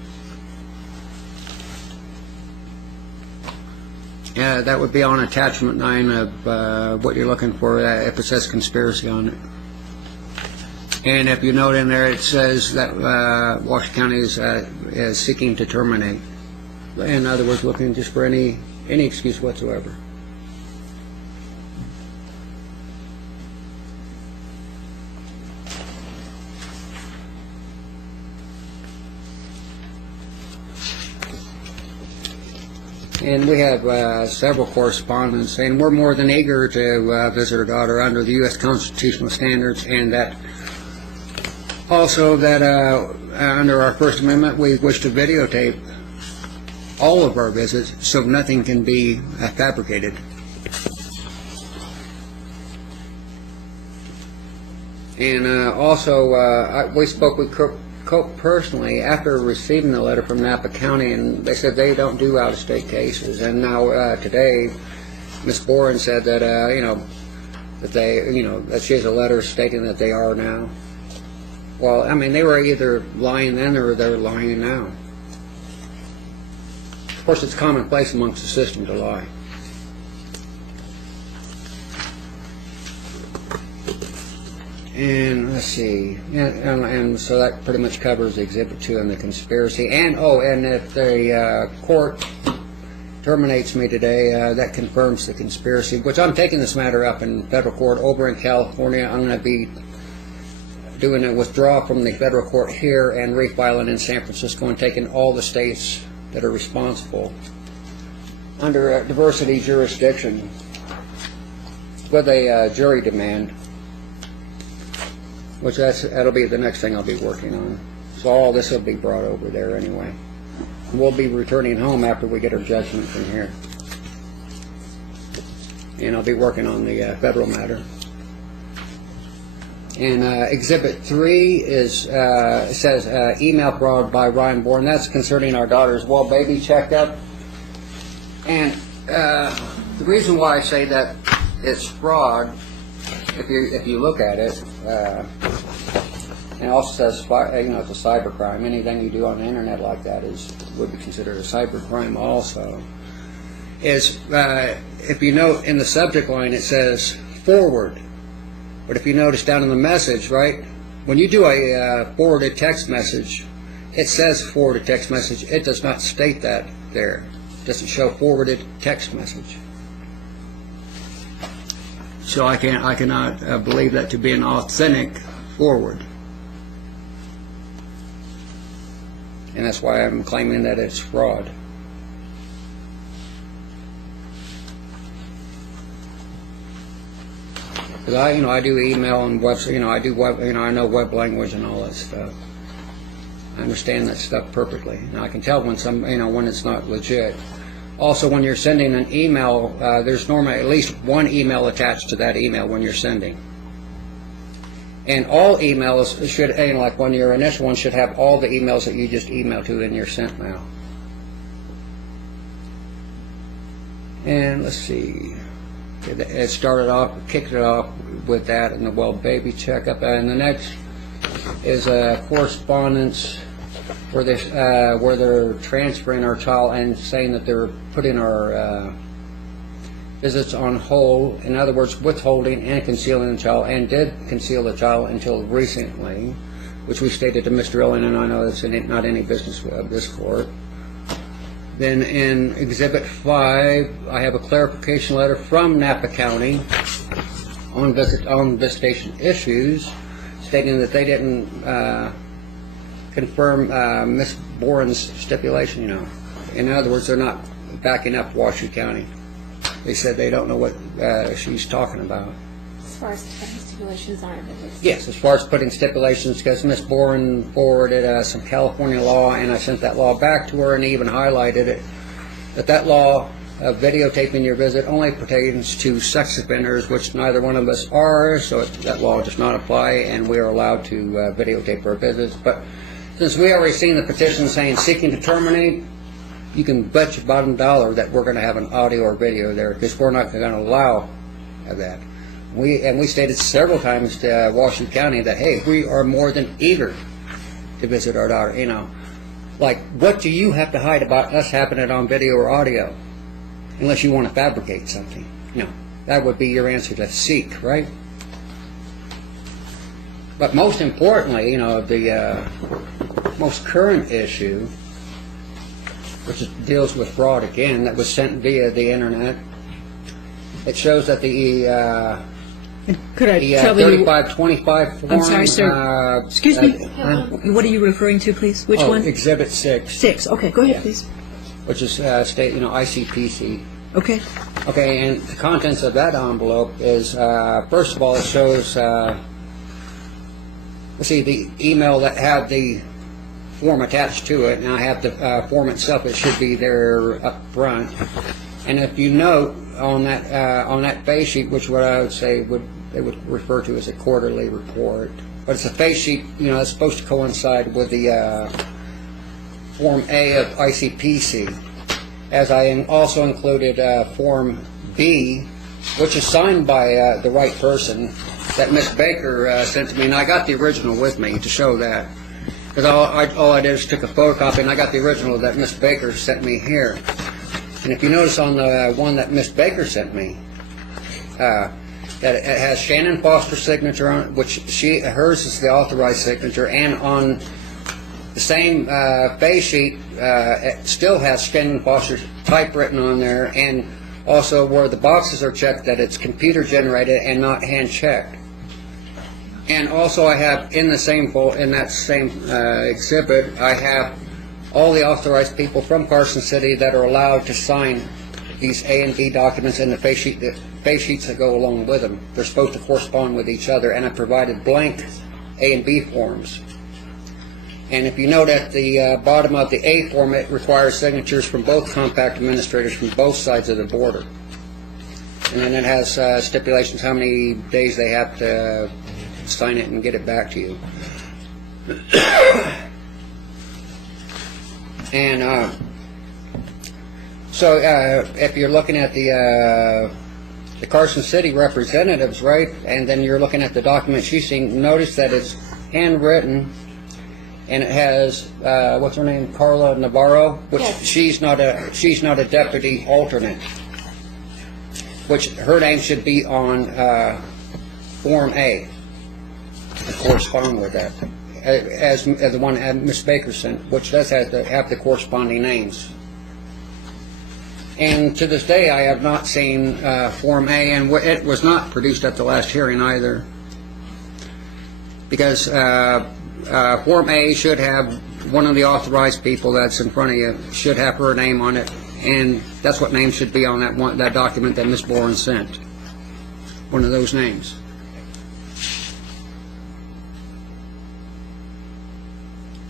Yeah, that would be on attachment 9 of what you're looking for, if it says conspiracy on it. And if you note in there, it says that Washington County is seeking to terminate. In other words, looking just for any excuse whatsoever. And we have several correspondents, and we're more than eager to visit our daughter under the U.S. constitutional standards, and that also that under our First Amendment, we wish to videotape all of our visits so nothing can be fabricated. And also, we spoke with Cope personally after receiving the letter from Napa County, and they said they don't do out-of-state cases. And now today, Ms. Boren said that that they that she has a letter stating that they are now. Well, I mean, they were either lying then or they're lying now. Of course, it's commonplace amongst the system to lie. And let's see, and so that pretty much covers Exhibit 2 and the conspiracy. And and if the court terminates me today. That confirms the conspiracy, which I'm taking this matter up in federal court over in California. I'm going to be doing a withdrawal from the federal court here and refiling in San Francisco and taking all the states that are responsible under diversity jurisdiction with a jury demand, which that'll be the next thing I'll be working on. So all this will be brought over there anyway. We'll be returning home after we get our judgment from here. And I'll be working on the federal matter. And Exhibit 3 is, it says email fraud by Ryan Bourne. That's concerning our daughter's well baby checkup. And the reason why I say that it's fraud, if you look at it, and it also says, it's a cybercrime. Anything you do on the internet like that would be considered a cybercrime also. Is if you note in the subject line it says forward, but if you notice down in the message, right, when you do a forwarded text message, it says forwarded text message. It does not state that there. It doesn't show forwarded text message. So I cannot believe that to be an authentic forward. And that's why I'm claiming that it's fraud. Because I do email and web, I do web, I know web language and all that stuff. I understand that stuff perfectly, and I can tell when when it's not legit. Also, when you're sending an email, there's normally at least one email attached to that email when you're sending. And all emails should, like when your initial one should have all the emails that you just emailed to in your sent mail. And let's see, it started off, kicked it off with that and the well baby checkup. And the next is a correspondence where they're transferring our child and saying that they're putting our visits on hold. In other words, withholding and concealing the child, and did conceal the child until recently, which we stated to Mr. Ellen, and I know that's not any business of this court. Then in Exhibit 5, I have a clarification letter from Napa County on visitation issues, stating that they didn't confirm Miss Boren's stipulation. In other words, they're not backing up Washoe County. They said they don't know what she's talking about. As far as putting stipulations on it. Yes, as far as putting stipulations, because Miss Boren forwarded some California law, and I sent that law back to her and even highlighted it, that law of videotaping your visit only pertains to sex offenders, which neither one of us are, so that law does not apply, and we are allowed to videotape our visits. But since we already seen the petition saying seeking to terminate, you can bet your bottom dollar that we're going to have an audio or video there, because we're not going to allow that. We stated several times to Washoe County that, hey, we are more than eager to visit our daughter. Like, what do you have to hide about us having it on video or audio? Unless you want to fabricate something. That would be your answer to seek, right? But most importantly, the most current issue, which deals with fraud again, that was sent via the internet. It shows that the Could I tell you? 3525 form. I'm sorry, sir. Excuse me. What are you referring to, please? Which one? Exhibit 6. 6. Okay, go ahead, please. Which is state, ICPC. Okay. Okay, and the contents of that envelope is, first of all, it shows, let's see, the email that had the form attached to it. Now I have the form itself. It should be there up front. And if you note on that face sheet, which what I would say they would refer to as a quarterly report, but it's a face sheet. It's supposed to coincide with the Form A of ICPC. As I also included Form B, which is signed by the right person, that Miss Baker sent to me, and I got the original with me to show that. Because all I did is took a photocopy, and I got the original that Miss Baker sent me here. And if you notice on the one that Miss Baker sent me, that it has Shannon Foster's signature on it, which hers is the authorized signature, and on The same face sheet still has Skin Foster typewritten on there, and also where the boxes are checked that it's computer generated and not hand checked. And also I have in that same exhibit, I have all the authorized people from Carson City that are allowed to sign these A and B documents and the face sheets that go along with them. They're supposed to correspond with each other, and I provided blank A and B forms. And if you note at the bottom of the A form, it requires signatures from both compact administrators from both sides of the border. And then it has stipulations how many days they have to sign it and get it back to you. And so if you're looking at the Carson City representatives, right, and then you're looking at the document she's seen, notice that it's handwritten, and it has what's her name, Carla Navarro, which yes. she's not a deputy alternate, which her name should be on Form A to correspond with that, as the one Ms. Baker sent, which does have the corresponding names. And to this day, I have not seen Form A, and it was not produced at the last hearing either, because Form A should have one of the authorized people that's in front of you, should have her name on it, and that's what name should be on that document that Ms. Boren sent. One of those names.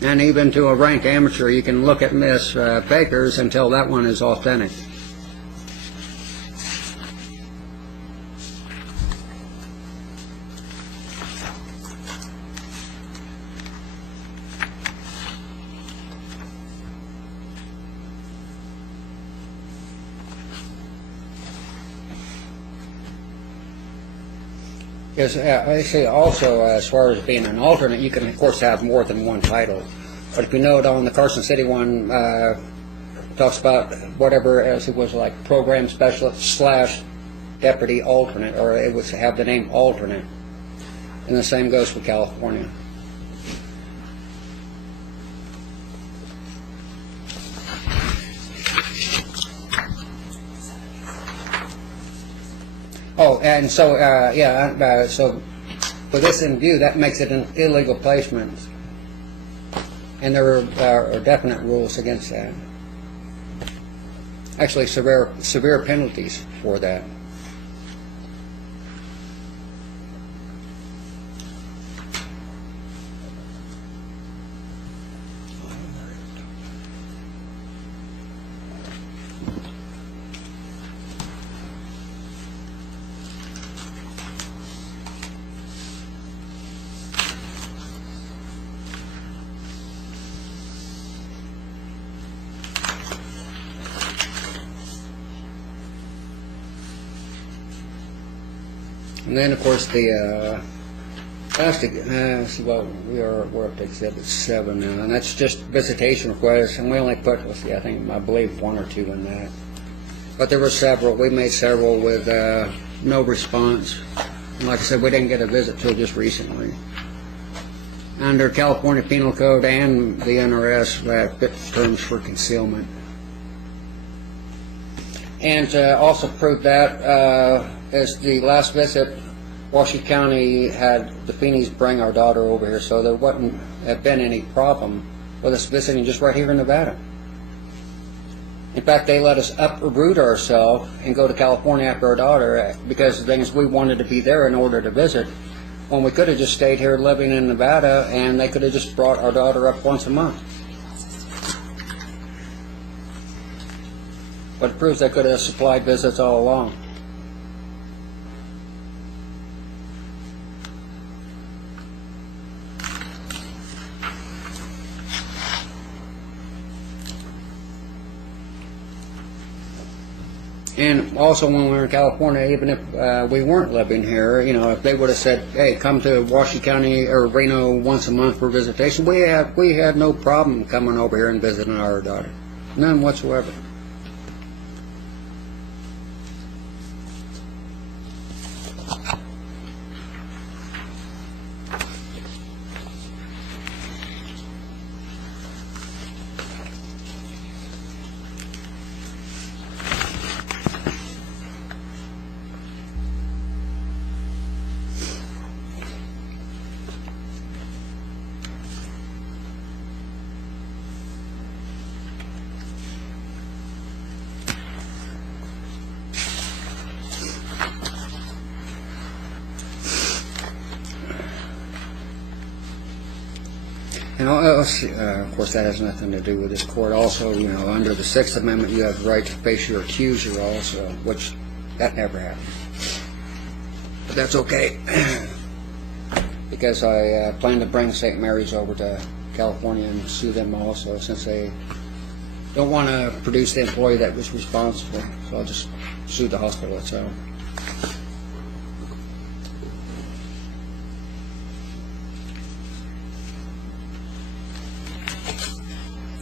And even to a rank amateur, you can look at Ms. Baker's and tell that one is authentic. Because I say also, as far as being an alternate, you can of course have more than one title. But if you note on the Carson City one, it talks about whatever as it was, like program specialist / deputy alternate, or it would have the name alternate. And the same goes for California. Oh, and so, so with this in view, that makes it an illegal placement. And there are definite rules against that. Actually, severe penalties for that. And then, of course, the plastic. Well, we're up to Exhibit 7 now, and that's just visitation requests, and we only put, I believe 1 or 2 in that. But there were several. We made several with no response. And like I said, we didn't get a visit till just recently. Under California Penal Code and the NRS, that fit terms for concealment. And to also prove that, as the last visit, Washington County had the Feeneys bring our daughter over here, so there wouldn't have been any problem with us visiting just right here in Nevada. In fact, they let us uproot ourselves and go to California after our daughter, because the thing is, we wanted to be there in order to visit, when we could have just stayed here living in Nevada, and they could have just brought our daughter up once a month. But it proves they could have supplied visits all along. And also, when we were in California, even if we weren't living here, if they would have said, hey, come to Washington County or Reno once a month for visitation, we had no problem coming over here and visiting our daughter. None whatsoever. And of course, that has nothing to do with this court. Also, under the Sixth Amendment, you have the right to face your accuser also, which that never happened. But that's okay, because I plan to bring St. Mary's over to California and sue them also, since they don't want to produce the employee that was responsible. So I'll just sue the hospital itself.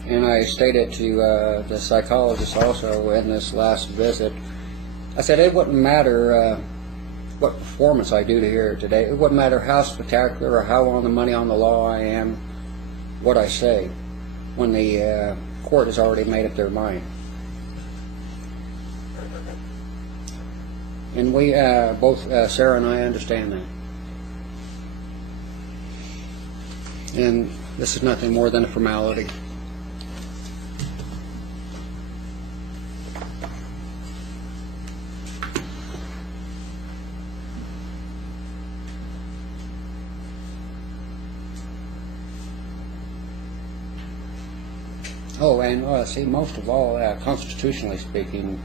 And I stated to the psychologist also in this last visit, I said it wouldn't matter what performance I do here today. It wouldn't matter how spectacular or how on the money on the law I am, what I say, when the court has already made up their mind. And we, both Sarah and I, understand that. And this is nothing more than a formality. Oh, and see, most of all, constitutionally speaking,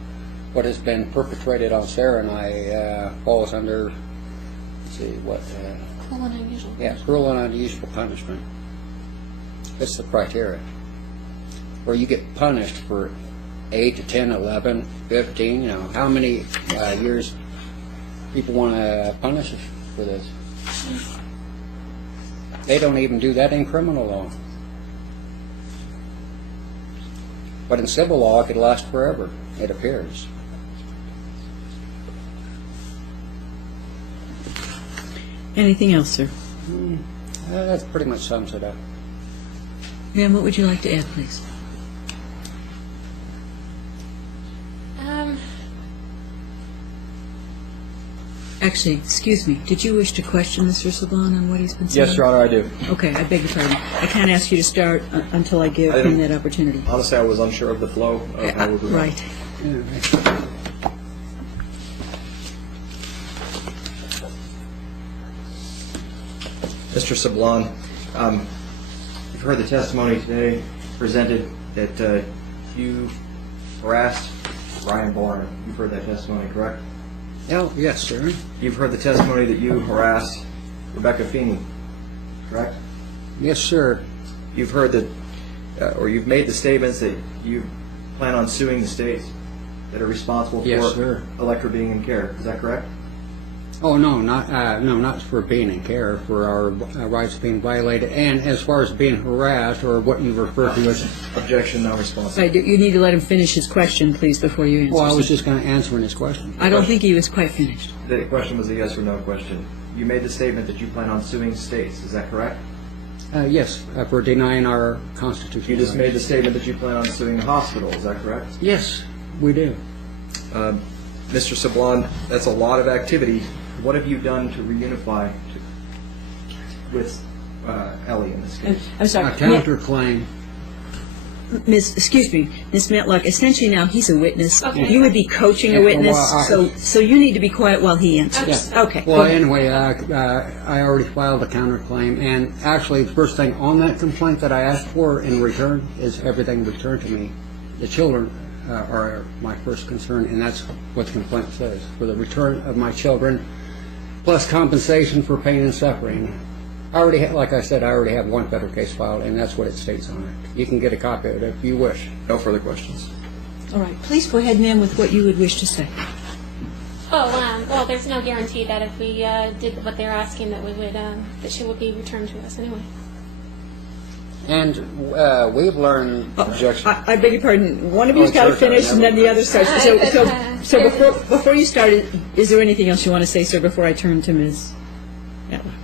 what has been perpetrated on Sarah and I falls under, let's see, what? Cruel and unusual. Yeah, cruel and unusual punishment. That's the criteria. Where you get punished for 8 to 10, 11, 15, how many years people want to punish us for this? They don't even do that in criminal law. But in civil law, it could last forever, it appears. Anything else, sir? That pretty much sums it up. Ma'am, what would you like to add, please? Actually, excuse me, did you wish to question Mr. Saban on what he's been saying? Yes, Your Honor, I do. Okay, I beg your pardon. I can't ask you to start until I give him that opportunity. Honestly, I was unsure of the flow of how we're going. Right. Mr. Sablon, you've heard the testimony today presented that you harassed Ryan Barner. You've heard that testimony, correct? Oh, yes, sir. You've heard the testimony that you harassed Rebecca Feeney, correct? Yes, sir. You've heard that, or you've made the statements that you plan on suing the states that are responsible Yes, for sir. Electra being in care. Is that correct? Oh, no, not for being in care, for our rights being violated. And as far as being harassed, or what you refer to as... Objection, not responsive. Right, you need to let him finish his question, please, before you answer. Well, I was just going to answer his question. I don't think he was quite finished. The question was a yes or no question. You made the statement that you plan on suing states. Is that correct? Yes, for denying our constitutional You just rights. made the statement that you plan on suing the hospital. Is that correct? Yes, we do. Mr. Sablon, that's a lot of activity. What have you done to reunify with Ellie in this case? I'm sorry. A counterclaim. Excuse me, Miss Matlock, essentially now he's a witness. Okay. You would be coaching a witness, so you need to be quiet while he answers. Yeah. Okay. Well, anyway, I already filed a counterclaim, and actually the first thing on that complaint that I asked for in return is everything returned to me. The children are my first concern, and that's what the complaint says, for the return of my children, plus compensation for pain and suffering. I already, like I said, I already have one federal case filed, and that's what it states on it. You can get a copy of it if you wish. No further questions. All right. Please go ahead, ma'am, with what you would wish to say. Well, there's no guarantee that if we did what they're asking, that we would that she would be returned to us anyway. And we've learned... Objection. I beg your pardon. One of you's it's got to her turn, finish, and then the other starts. So But, before you started, is there anything else you want to say, sir, before I turn to Ms. Matlock?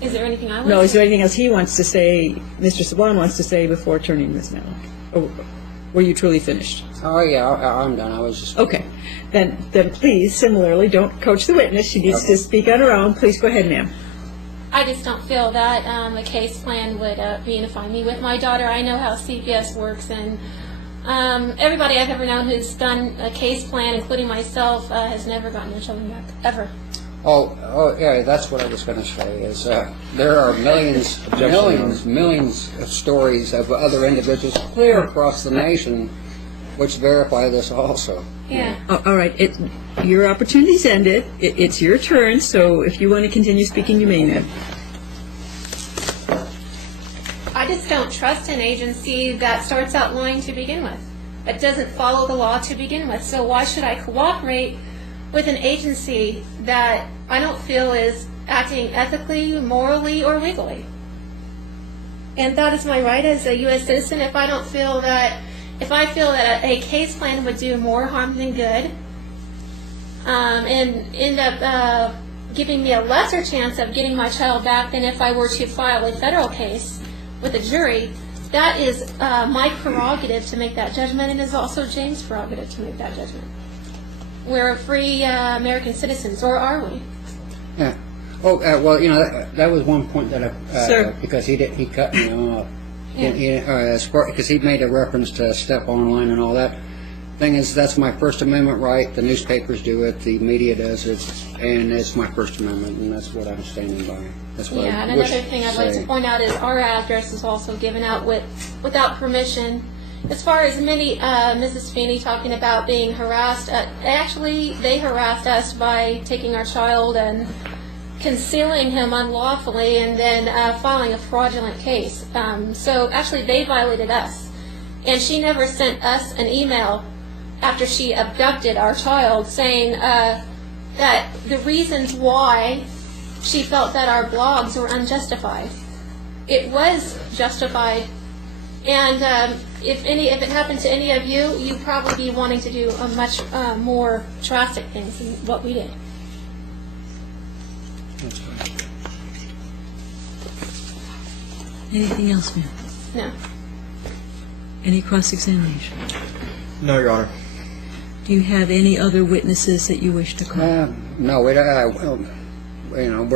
Is there anything I want No, to is there anything else he wants to say, Mr. Saban wants to say before turning to Ms. Matlock? Or were you truly finished? Oh, yeah, I'm done. I was just... Okay. Then please, similarly, don't coach the witness. She needs to speak on her own. Please go ahead, ma'am. I just don't feel that a case plan would reunify me with my daughter. I know how CPS works, and everybody I've ever known who's done a case plan, including myself, has never gotten their children back, ever. Yeah, that's what I was going to say, is there are millions of stories of other individuals clear across the nation which verify this also. Yeah. All right, your opportunity's ended. It's your turn, so if you want to continue speaking, you may now. I just don't trust an agency that starts out lying to begin with. It doesn't follow the law to begin with. So why should I cooperate with an agency that I don't feel is acting ethically, morally, or legally? And that is my right as a U.S. citizen. If I feel that a case plan would do more harm than good, and end up giving me a lesser chance of getting my child back than if I were to file a federal case with a jury, that is my prerogative to make that judgment, and is also James' prerogative to make that judgment. We're free American citizens, or are we? Yeah. Well, that was one point that Sir. because he cut me off. Because he made a reference to step online and all that. Thing is, that's my First Amendment right. The newspapers do it, the media does it, and it's my First Amendment, and that's what I'm standing by. That's what Yeah, and another thing I'd like to point out is our address is also given out without permission. As far as Mrs. Feeney talking about being harassed, actually they harassed us by taking our child and concealing him unlawfully and then filing a fraudulent case. So actually they violated us. And she never sent us an email after she abducted our child saying that the reasons why she felt that our blogs were unjustified. It was justified. And if it happened to any of you, you'd probably be wanting to do a much more drastic things than what we did. Anything else, ma'am? No. Any cross-examination? No, Your Honor. Do you have any other witnesses that you wish to call? No, we're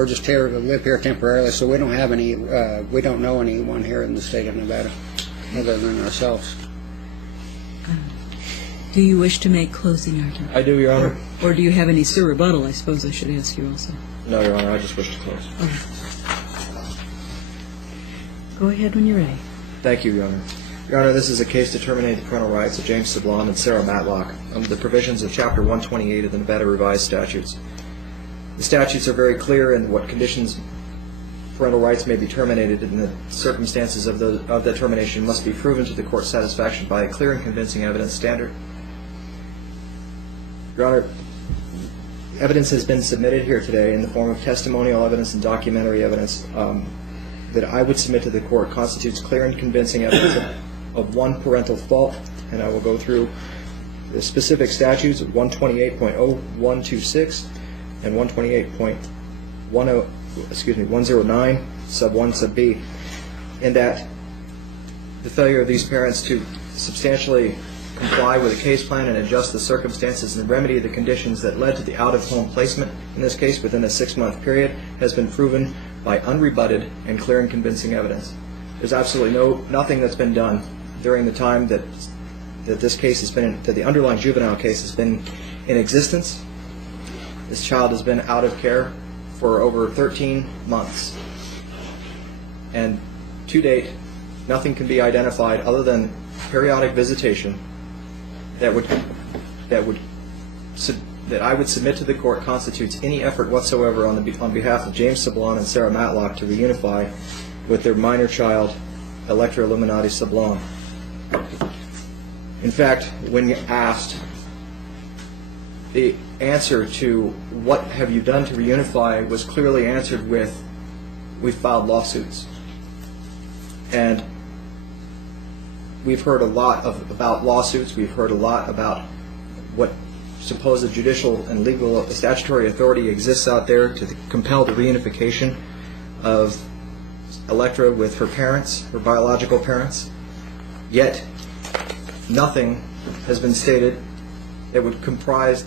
just here to live here temporarily, so we don't have any. We don't know anyone here in the state of Nevada other than ourselves. Do you wish to make closing argument? I do, Your Honor. Or do you have any sir rebuttal? I suppose I should ask you also. No, Your Honor, I just wish to close. Okay. Go ahead when you're ready. Thank you, Your Honor. Your Honor, this is a case to terminate the parental rights of James Sablon and Sarah Matlock under the provisions of Chapter 128 of the Nevada Revised Statutes. The statutes are very clear in what conditions parental rights may be terminated, and the circumstances of that termination must be proven to the court's satisfaction by a clear and convincing evidence standard. Your Honor, evidence has been submitted here today in the form of testimonial evidence and documentary evidence that I would submit to the court constitutes clear and convincing evidence of one parental fault, and I will go through the specific statutes of 128.0126 and 128.109 sub 1 sub b, in that the failure of these parents to substantially comply with a case plan and adjust the circumstances and remedy the conditions that led to the out-of-home placement, in this case within a 6-month period, has been proven by unrebutted and clear and convincing evidence. There's absolutely nothing that's been done during the time that this case has been, that the underlying juvenile case has been in existence. This child has been out of care for over 13 months. And to date, nothing can be identified other than periodic visitation that I would submit to the court constitutes any effort whatsoever on behalf of James Sablon and Sarah Matlock to reunify with their minor child, Electra Illuminati Sablon. In fact, when asked, the answer to what have you done to reunify was clearly answered with, we filed lawsuits. And we've heard a lot about lawsuits. We've heard a lot about what supposed judicial and legal statutory authority exists out there to compel the reunification of Electra with her parents, her biological parents. Yet, nothing has been stated that would comprise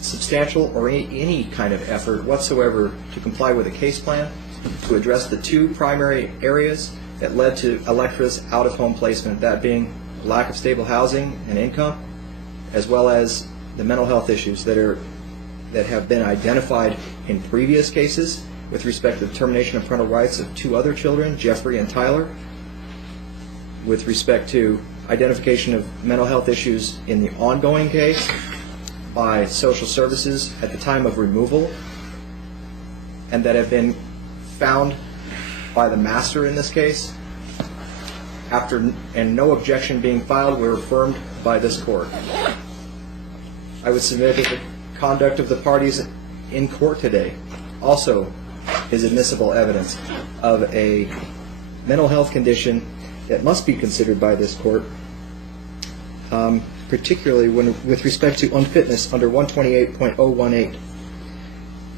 substantial or any kind of effort whatsoever to comply with a case plan to address the two primary areas that led to Electra's out-of-home placement, that being lack of stable housing and income, as well as the mental health issues that have been identified in previous cases with respect to the termination of parental rights of 2 other children, Jeffrey and Tyler, with respect to identification of mental health issues in the ongoing case by social services at the time of removal, and that have been found by the master in this case, and no objection being filed, were affirmed by this court. I would submit that the conduct of the parties in court today also is admissible evidence of a mental health condition that must be considered by this court, particularly with respect to unfitness under 128.018,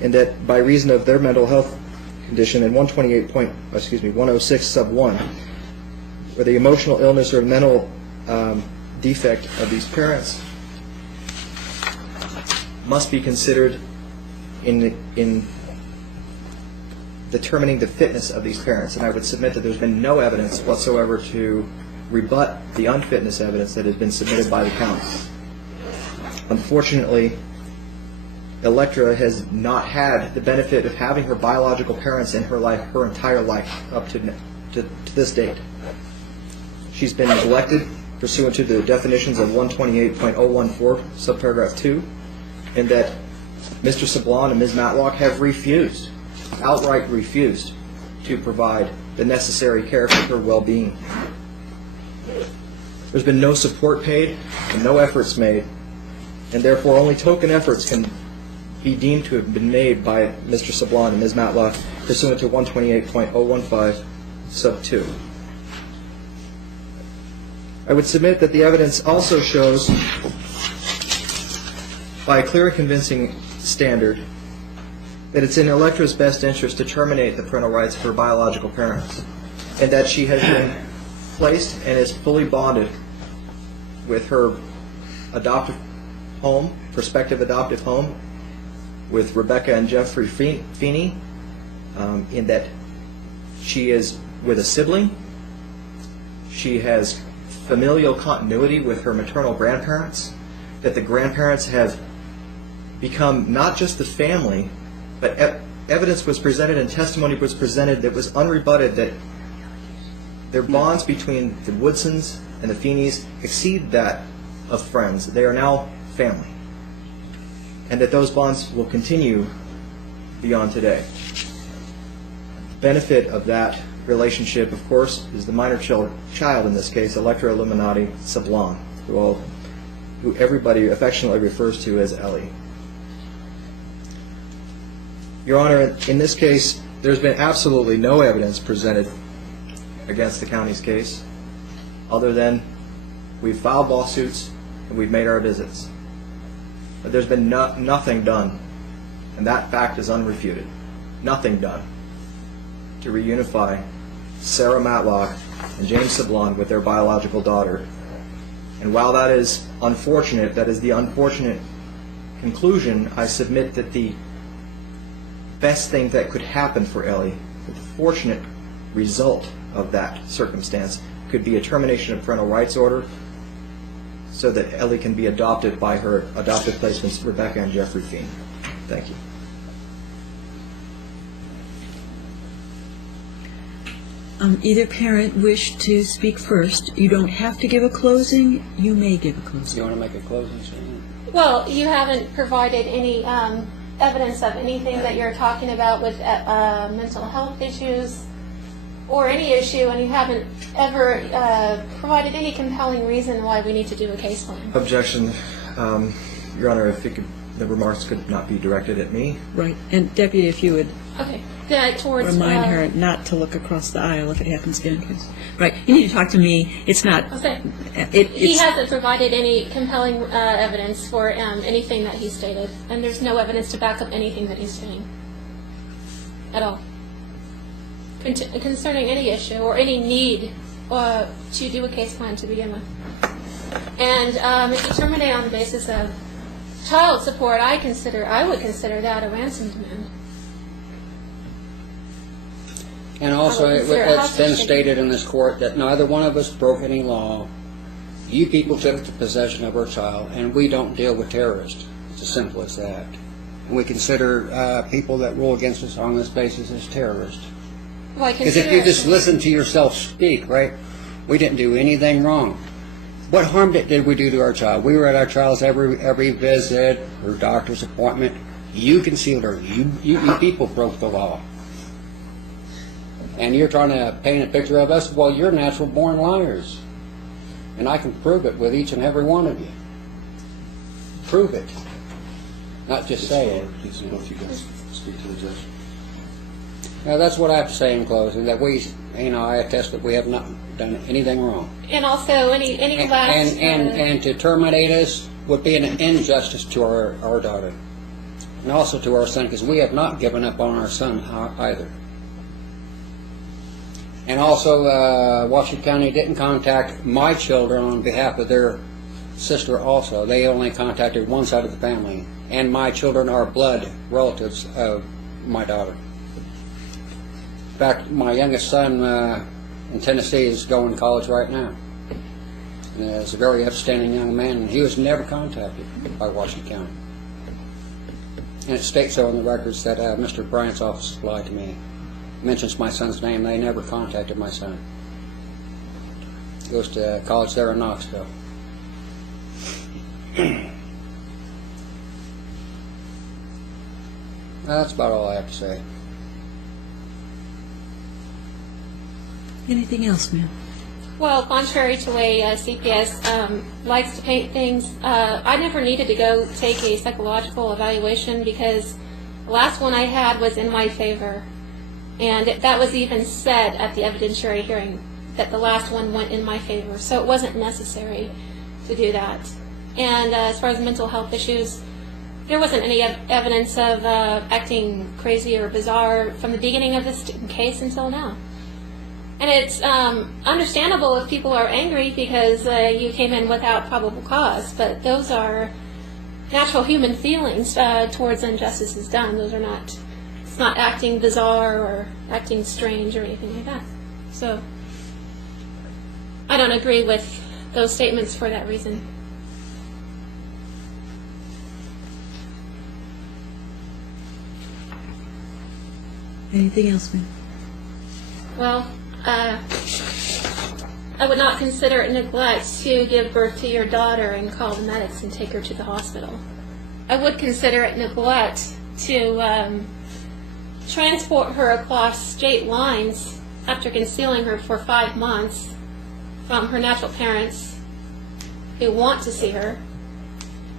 and that by reason of their mental health condition in 106 sub 1, where the emotional illness or mental defect of these parents must be considered in determining the fitness of these parents. And I would submit that there's been no evidence whatsoever to rebut the unfitness evidence that has been submitted by the county. Unfortunately, Electra has not had the benefit of having her biological parents in her life, her entire life, up to this date. She's been neglected pursuant to the definitions of 128.014, subparagraph 2, and that Mr. Sablon and Ms. Matlock have refused, outright refused, to provide the necessary care for her well-being. There's been no support paid and no efforts made, and therefore only token efforts can be deemed to have been made by Mr. Sablon and Ms. Matlock pursuant to 128.015 sub 2. I would submit that the evidence also shows, by a clear and convincing standard, that it's in Electra's best interest to terminate the parental rights of her biological parents, and that she has been placed and is fully bonded with her adoptive home, prospective adoptive home, with Rebecca and Jeffrey Feeney, in that she is with a sibling. She has familial continuity with her maternal grandparents, that the grandparents have become not just the family, but evidence was presented and testimony was presented that was unrebutted that their bonds between the Woodsons and the Feeneys exceed that of friends. They are now family, and that those bonds will continue beyond today. The benefit of that relationship, of course, is the minor child in this case, Electra Illuminati Sablon, who everybody affectionately refers to as Ellie. Your Honor, in this case, there's been absolutely no evidence presented against the county's case, other than we've filed lawsuits and we've made our visits. But there's been nothing done, and that fact is unrefuted. Nothing done to reunify Sarah Matlock and James Sablon with their biological daughter. And while that is unfortunate, that is the unfortunate conclusion, I submit that the best thing that could happen for Ellie, the fortunate result of that circumstance, could be a termination of parental rights order so that Ellie can be adopted by her adopted placements, Rebecca and Jeffrey Feeney. Thank you. Either parent wish to speak first. You don't have to give a closing. You may give a closing. You want to make a closing statement? Well, you haven't provided any evidence of anything that you're talking about with mental health issues or any issue, and you haven't ever provided any compelling reason why we need to do a case plan. Objection. Your Honor, if the remarks could not be directed at me. Right. And Deputy, if you would Towards remind her not to look across the aisle if it happens again. Right. You need to talk to me. It's not. Okay. He He hasn't provided any compelling evidence for anything that he stated, and there's no evidence to back up anything that he's saying at all concerning any issue or any need to do a case plan to begin with. And if you terminate on the basis of child support, I would consider that a ransom demand. And also, it's been stated in this court that neither one of us broke any law, You people took the possession of our child, and we don't deal with terrorists. It's as simple as that. And we consider people that rule against us on this basis as terrorists. Well, I Because if consider you just listen to yourself speak, right, we didn't do anything wrong. What harm did we do to our child? We were at our child's every visit, her doctor's appointment. You concealed her. You people broke the law. And you're trying to paint a picture of us? Well, you're natural-born liars. And I can prove it with each and every one of you. Prove it. Not just say it. Please, both you guys speak to the judge. Now, that's what I have to say in closing, that we, I attest that we have not done anything wrong. And also, any last... And to terminate us would be an injustice to our daughter. And also to our son, because we have not given up on our son either. And also, Washington County didn't contact my children on behalf of their sister also. They only contacted one side of the family. And my children are blood relatives of my daughter. In fact, my youngest son in Tennessee is going to college right now. And is a very upstanding young man, and he was never contacted by Washington County. And it states so in the records that Mr. Bryant's office supplied to me. Mentions my son's name. They never contacted my son. He goes to college there in Knoxville. That's about all I have to say. Anything else, ma'am? Well, contrary to the way CPS likes to paint things, I never needed to go take a psychological evaluation because the last one I had was in my favor. And that was even said at the evidentiary hearing, that the last one went in my favor. So it wasn't necessary to do that. And as far as mental health issues, there wasn't any evidence of acting crazy or bizarre from the beginning of this case until now. And it's understandable if people are angry because you came in without probable cause, but those are natural human feelings towards injustices done. Those are not, it's not acting bizarre or acting strange or anything like that. So I don't agree with those statements for that reason. Anything else, ma'am? Well, I would not consider it neglect to give birth to your daughter and call the medics and take her to the hospital. I would consider it neglect to transport her across state lines after concealing her for 5 months from her natural parents who want to see her,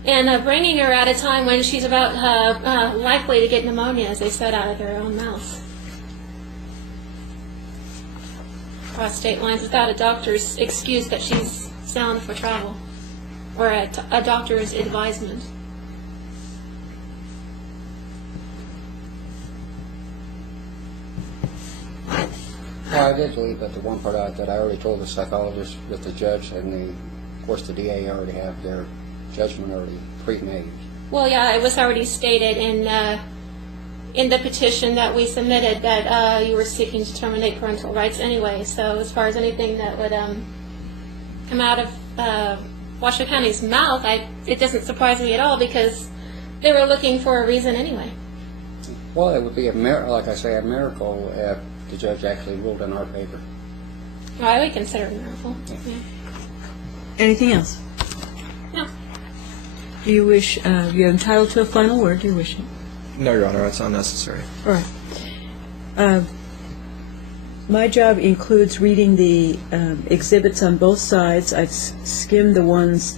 and bringing her at a time when she's about likely to get pneumonia, as they said out of their own mouths. Across state lines without a doctor's excuse that she's sound for travel, or a doctor's advisement. Well, I did believe that the one part out that I already told the psychologist with the judge, and of course the DA already have their judgment already pre-made. Well, yeah, it was already stated in the petition that we submitted that you were seeking to terminate parental rights anyway. So as far as anything that would come out of Washington County's mouth, it doesn't surprise me at all because they were looking for a reason anyway. Well, it would be like I say, a miracle if the judge actually ruled in our favor. Well, I would consider it a miracle. Yeah. Anything else? No. Do you wish, you're entitled to a final word, do you wish it? No, Your Honor, that's unnecessary. All right. My job includes reading the exhibits on both sides. I've skimmed the ones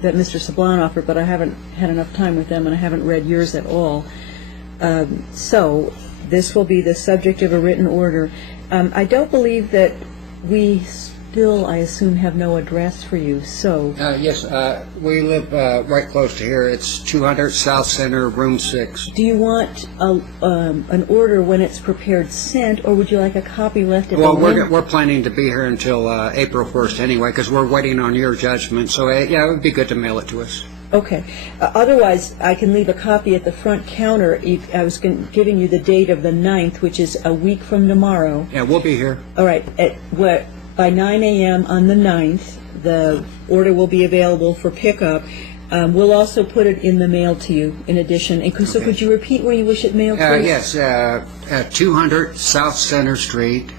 that Mr. Sablon offered, but I haven't had enough time with them, and I haven't read yours at all. So this will be the subject of a written order. I don't believe that we still, I assume, have no address for you, so... Yes, we live right close to here. It's 200 South Center, room 6. Do you want an order when it's prepared sent, or would you like a copy left at Well, the link? we're planning to be here until April 1st anyway, because we're waiting on your judgment. So, yeah, it would be good to mail it to us. Okay. Otherwise, I can leave a copy at the front counter. I was giving you the date of the 9th, which is a week from tomorrow. Yeah, we'll be here. All right. by 9 a.m. on the 9th. The order will be available for pickup. We'll also put it in the mail to you in addition. And so could you repeat where you wish it mailed to? Yes, at 200 South Center Street,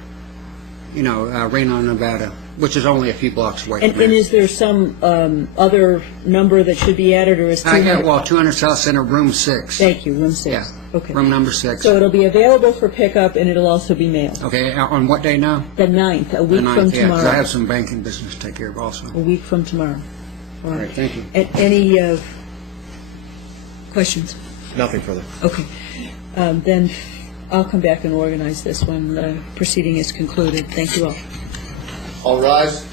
Reno, Nevada, which is only a few blocks away And from here. is there some other number that should be added, or is 200? 200 South Center, room 6. Thank you, room 6. Yeah, Okay. room number 6. So it'll be available for pickup, and it'll also be mailed. Okay, on what day now? The 9th, a week The 9th, from yeah, 'cause tomorrow. I have some banking business to take care of also. A week from tomorrow. All All right, thank you. Any questions? Nothing further. Okay. Then I'll come back and organize this when the proceeding is concluded. Thank you all. All rise.